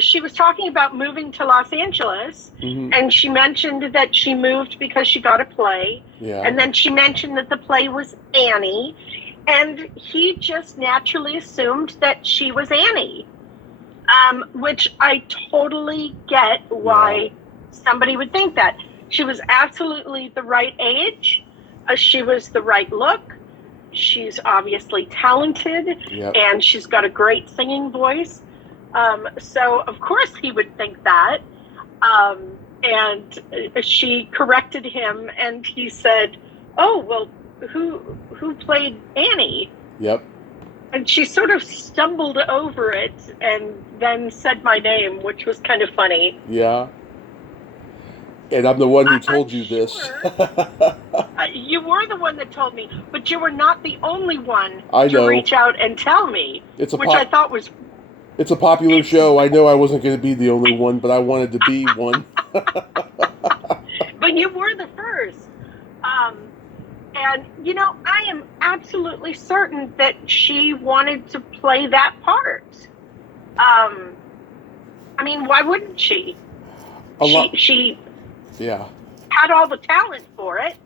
she was talking about moving to Los Angeles, and she mentioned that she moved because she got a play. Yeah. And then she mentioned that the play was Annie, and he just naturally assumed that she was Annie, which I totally get why somebody would think that. She was absolutely the right age. She was the right look. She's obviously talented, and she's got a great singing voice. So, of course, he would think that. And she corrected him, and he said, "Oh, well, who played Annie?" Yep. And she sort of stumbled over it and then said my name, which was kind of funny. Yeah. And I'm the one who told you this. You were the one that told me, but you were not the only one to reach out and tell me, which I thought was... It's a popular show. I know I wasn't going to be the only one, but I wanted to be one. But you were the first. And, I am absolutely certain that she wanted to play that part. I mean, why wouldn't she? She had all the talent for it.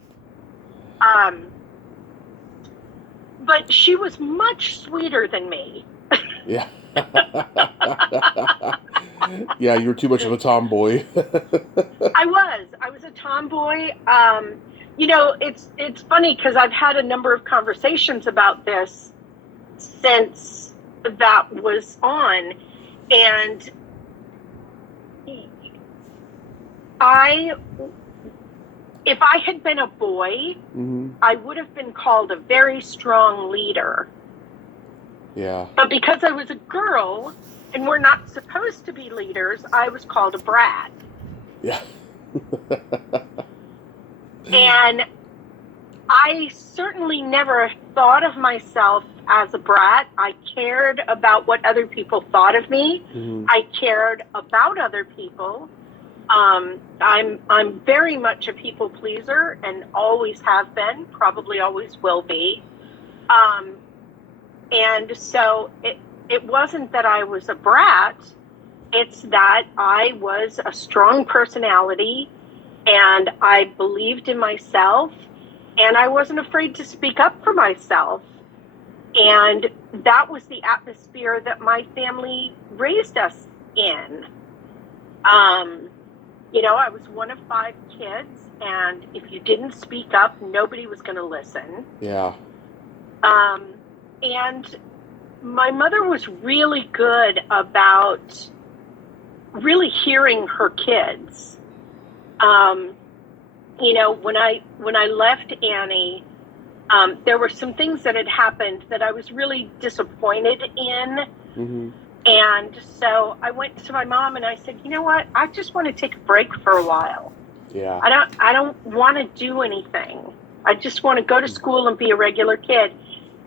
But she was much sweeter than me. Yeah. Yeah, you were too much of a tomboy. I was a tomboy. It's funny because I've had a number of conversations about this since that was on, and if I had been a boy, I would have been called a very strong leader. Yeah. But because I was a girl, and we're not supposed to be leaders, I was called a brat. Yeah. And I certainly never thought of myself as a brat. I cared about what other people thought of me. I cared about other people. I'm very much a people pleaser and always have been, probably always will be. And so it wasn't that I was a brat. It's that I was a strong personality, and I believed in myself, and I wasn't afraid to speak up for myself. And that was the atmosphere that my family raised us in. I was one of 5 kids, and if you didn't speak up, nobody was going to listen. Yeah. And my mother was really good about really hearing her kids. When I left Annie, there were some things that had happened that I was really disappointed in. And so I went to my mom and I said, "You know what? I just want to take a break for a while. Yeah. I don't want to do anything. I just want to go to school and be a regular kid."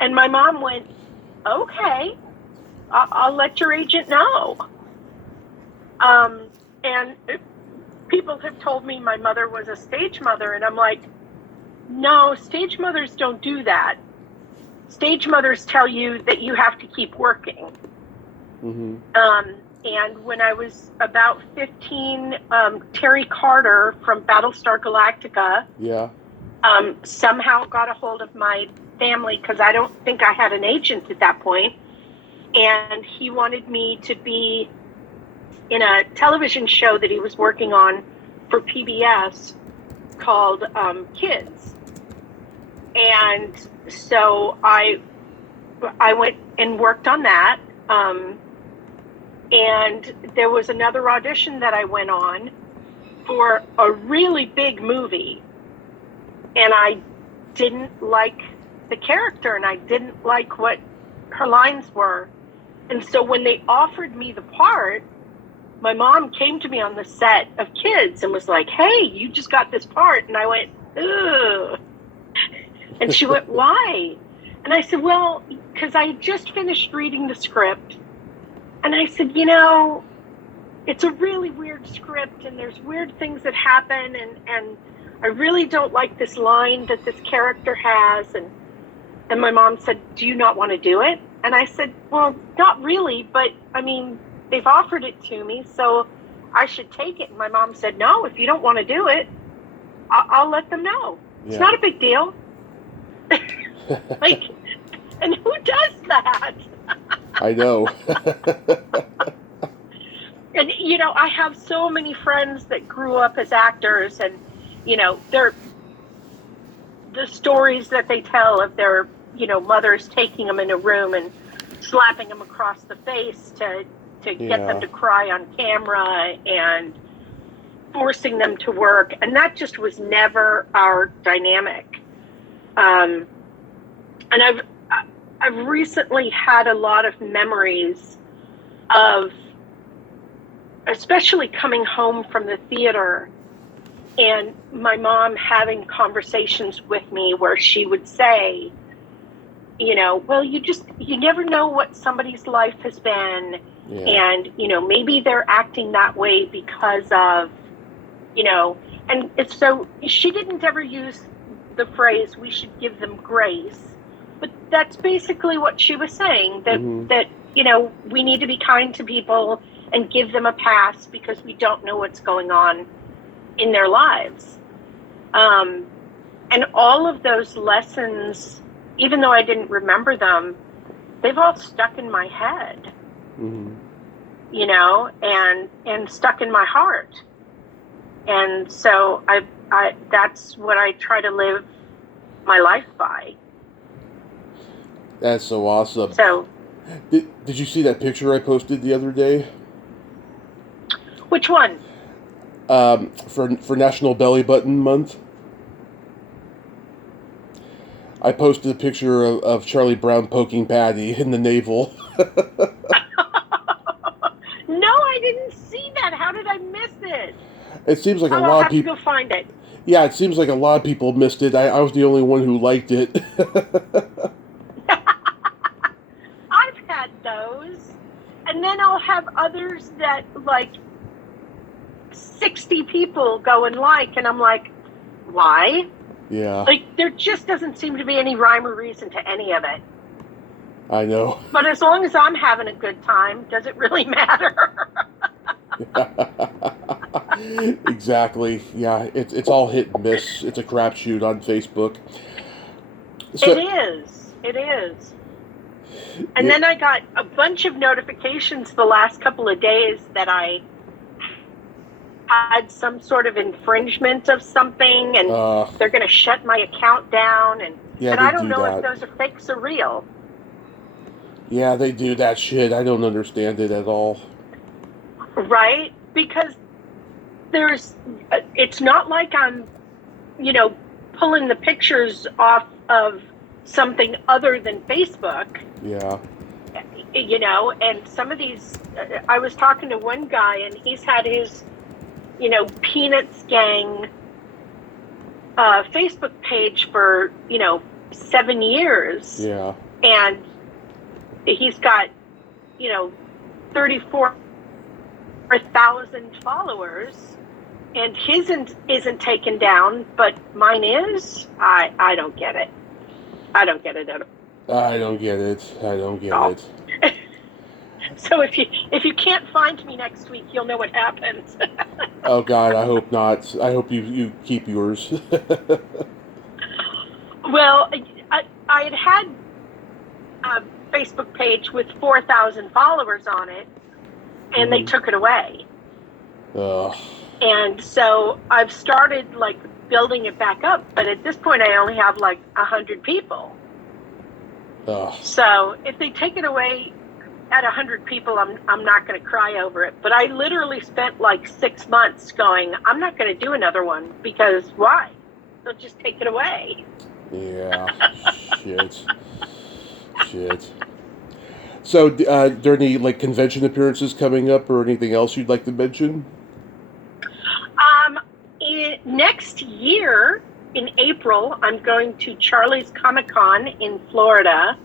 And my mom went, "Okay, I'll let your agent know." And people have told me my mother was a stage mother, and I'm like, no, stage mothers don't do that. Stage mothers tell you that you have to keep working. And when I was about 15, Terry Carter from Battlestar Galactica somehow got a hold of my family, because I don't think I had an agent at that point, and he wanted me to be in a television show that he was working on for PBS called Kids. And so I went and worked on that. And there was another audition that I went on for a really big movie. And I didn't like the character, and I didn't like what her lines were. And so when they offered me the part, my mom came to me on the set of Kids and was like, "Hey, you just got this part." And I went, "Ugh." And she went, "Why?" And I said, "Well, because I just finished reading the script." And I said, it's a really weird script, and there's weird things that happen, and I really don't like this line that this character has. And my mom said, "Do you not want to do it?" And I said, "Well, not really, but I mean, they've offered it to me, so I should take it. And my mom said, no, if you don't want to do it, I'll let them know. Yeah. It's not a big deal. Like, and who does that? I know. And, you know, I have so many friends that grew up as actors, and, you know, the stories that they tell of their, you know, mothers taking them in a room and slapping them across the face to get them to cry on camera and forcing them to work. And that just was never our dynamic. And I've recently had a lot of memories of, especially coming home from the theater and my mom having conversations with me where she would say, you know, well, you never know what somebody's life has been. Yeah. And, you know, maybe they're acting that way because of, you know, and it's so she didn't ever use the phrase, we should give them grace. But that's basically what she was saying, that, that, you know, we need to be kind to people and give them a pass because we don't know what's going on in their lives. And all of those lessons, even though I didn't remember them, they've all stuck in my head, you know, and stuck in my heart. And so I that's what I try to live my life by. That's so awesome. So, did you see that picture I posted the other day? Which one? For National Belly Button Month. I posted a picture of Charlie Brown poking Patty in the navel. No, I didn't see that. How did I miss it? It seems like a lot of people. I'll have to go find it. Yeah, it seems like a lot of people missed it. I was the only one who liked it. I've had those. And then I'll have others that, like, 60 people go and like, and I'm like, why? Yeah. Like, there just doesn't seem to be any rhyme or reason to any of it. I know. But as long as I'm having a good time, does it really matter? Exactly. Yeah, it's all hit and miss. It's a crapshoot on Facebook. So, It is. And then I got a bunch of notifications the last couple of days that I had some sort of infringement of something, and they're going to shut my account down, and I don't know if those are fakes or real. Yeah, they do that shit. I don't understand it at all. Right? Because it's not like I'm, you know, pulling the pictures off of something other than Facebook. Yeah. You know, and some of these, I was talking to one guy, and he's had his, you know, Peanuts Gang Facebook page for, you know, 7 years. Yeah. And he's got, you know, 34,000 followers, and his isn't taken down, but mine is. I don't get it. I don't get it at all. I don't get it. So if you can't find me next week, you'll know what happens. Oh God, I hope not. I hope you keep yours. Well, I had a Facebook page with 4,000 followers on it, and they took it away. And so I've started, like, building it back up, but at this point I only have like 100 people. So if they take it away at 100 people, I'm not going to cry over it. But I literally spent like 6 months going, I'm not going to do another one, because why? They'll just take it away. Yeah. Shit. So, are there any, like, convention appearances coming up or anything else you'd like to mention? Next year, in April, I'm going to Charlie's Comic-Con in Florida.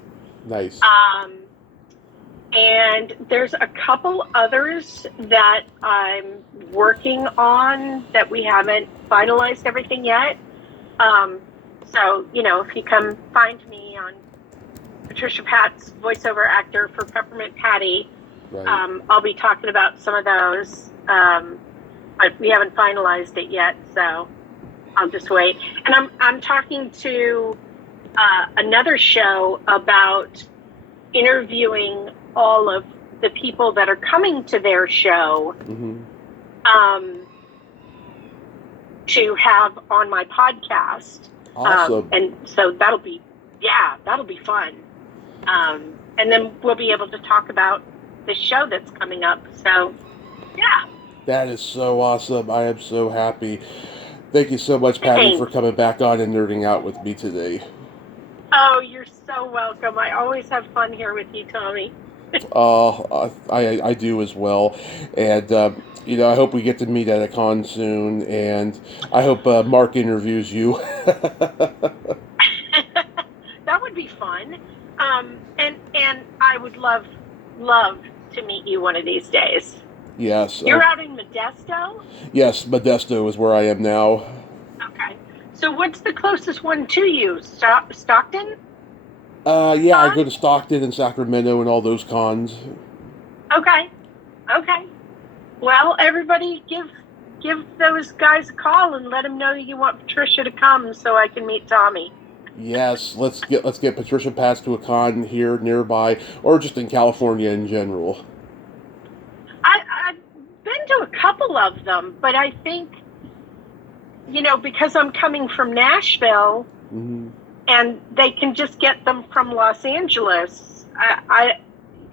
Nice. And there's a couple others that I'm working on that we haven't finalized everything yet. So, you know, if you come find me on Patricia Patts, voiceover actor for Peppermint Patty, Right. I'll be talking about some of those. We haven't finalized it yet, so I'll just wait. And I'm talking to another show about interviewing all of the people that are coming to their show to have on my podcast. Awesome. And so that'll be fun. And then we'll be able to talk about the show that's coming up. So, yeah. That is so awesome. I am so happy. Thank you so much, Patty, for coming back on and nerding out with me today. Oh, you're so welcome. I always have fun here with you, Tommy. I do as well. And, I hope we get to meet at a con soon. And I hope Mark interviews you. That would be fun. And I would love to meet you one of these days. Yes. You're out in Modesto? Yes, Modesto is where I am now. Okay. So what's the closest one to you? Stockton? Yeah, I go to Stockton and Sacramento and all those cons. Okay. Well, everybody give those guys a call and let them know you want Patricia to come so I can meet Tommy. Yes, let's get Patricia Patts to a con here nearby, or just in California in general. I've been to a couple of them, but I think, because I'm coming from Nashville, and they can just get them from Los Angeles,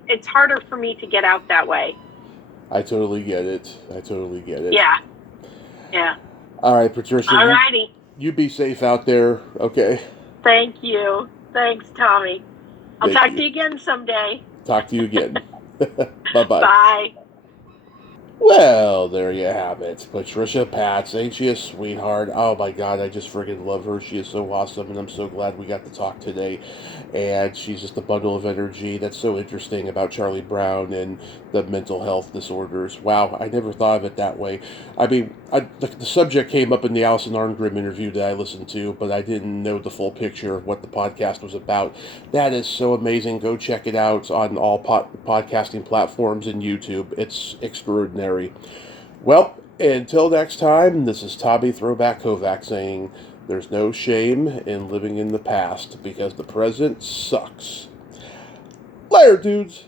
it's harder for me to get out that way. I totally get it. Yeah. All right, Patricia. All righty. You be safe out there, okay? Thank you. Thanks, Tommy. I'll talk to you again someday. Talk to you again. Bye-bye. Bye. Well, there you have it. Patricia Patts, ain't she a sweetheart? Oh my God, I just friggin' love her. She is so awesome, and I'm so glad we got to talk today. And she's just a bundle of energy. That's so interesting about Charlie Brown and the mental health disorders. Wow, I never thought of it that way. I mean, the subject came up in the Alison Arngrim interview that I listened to, but I didn't know the full picture of what the podcast was about. That is so amazing. Go check it out on all podcasting platforms and YouTube. It's extraordinary. Well, until next time, this is Tommy Throwback Kovac saying there's no shame in living in the past because the present sucks. Later, dudes.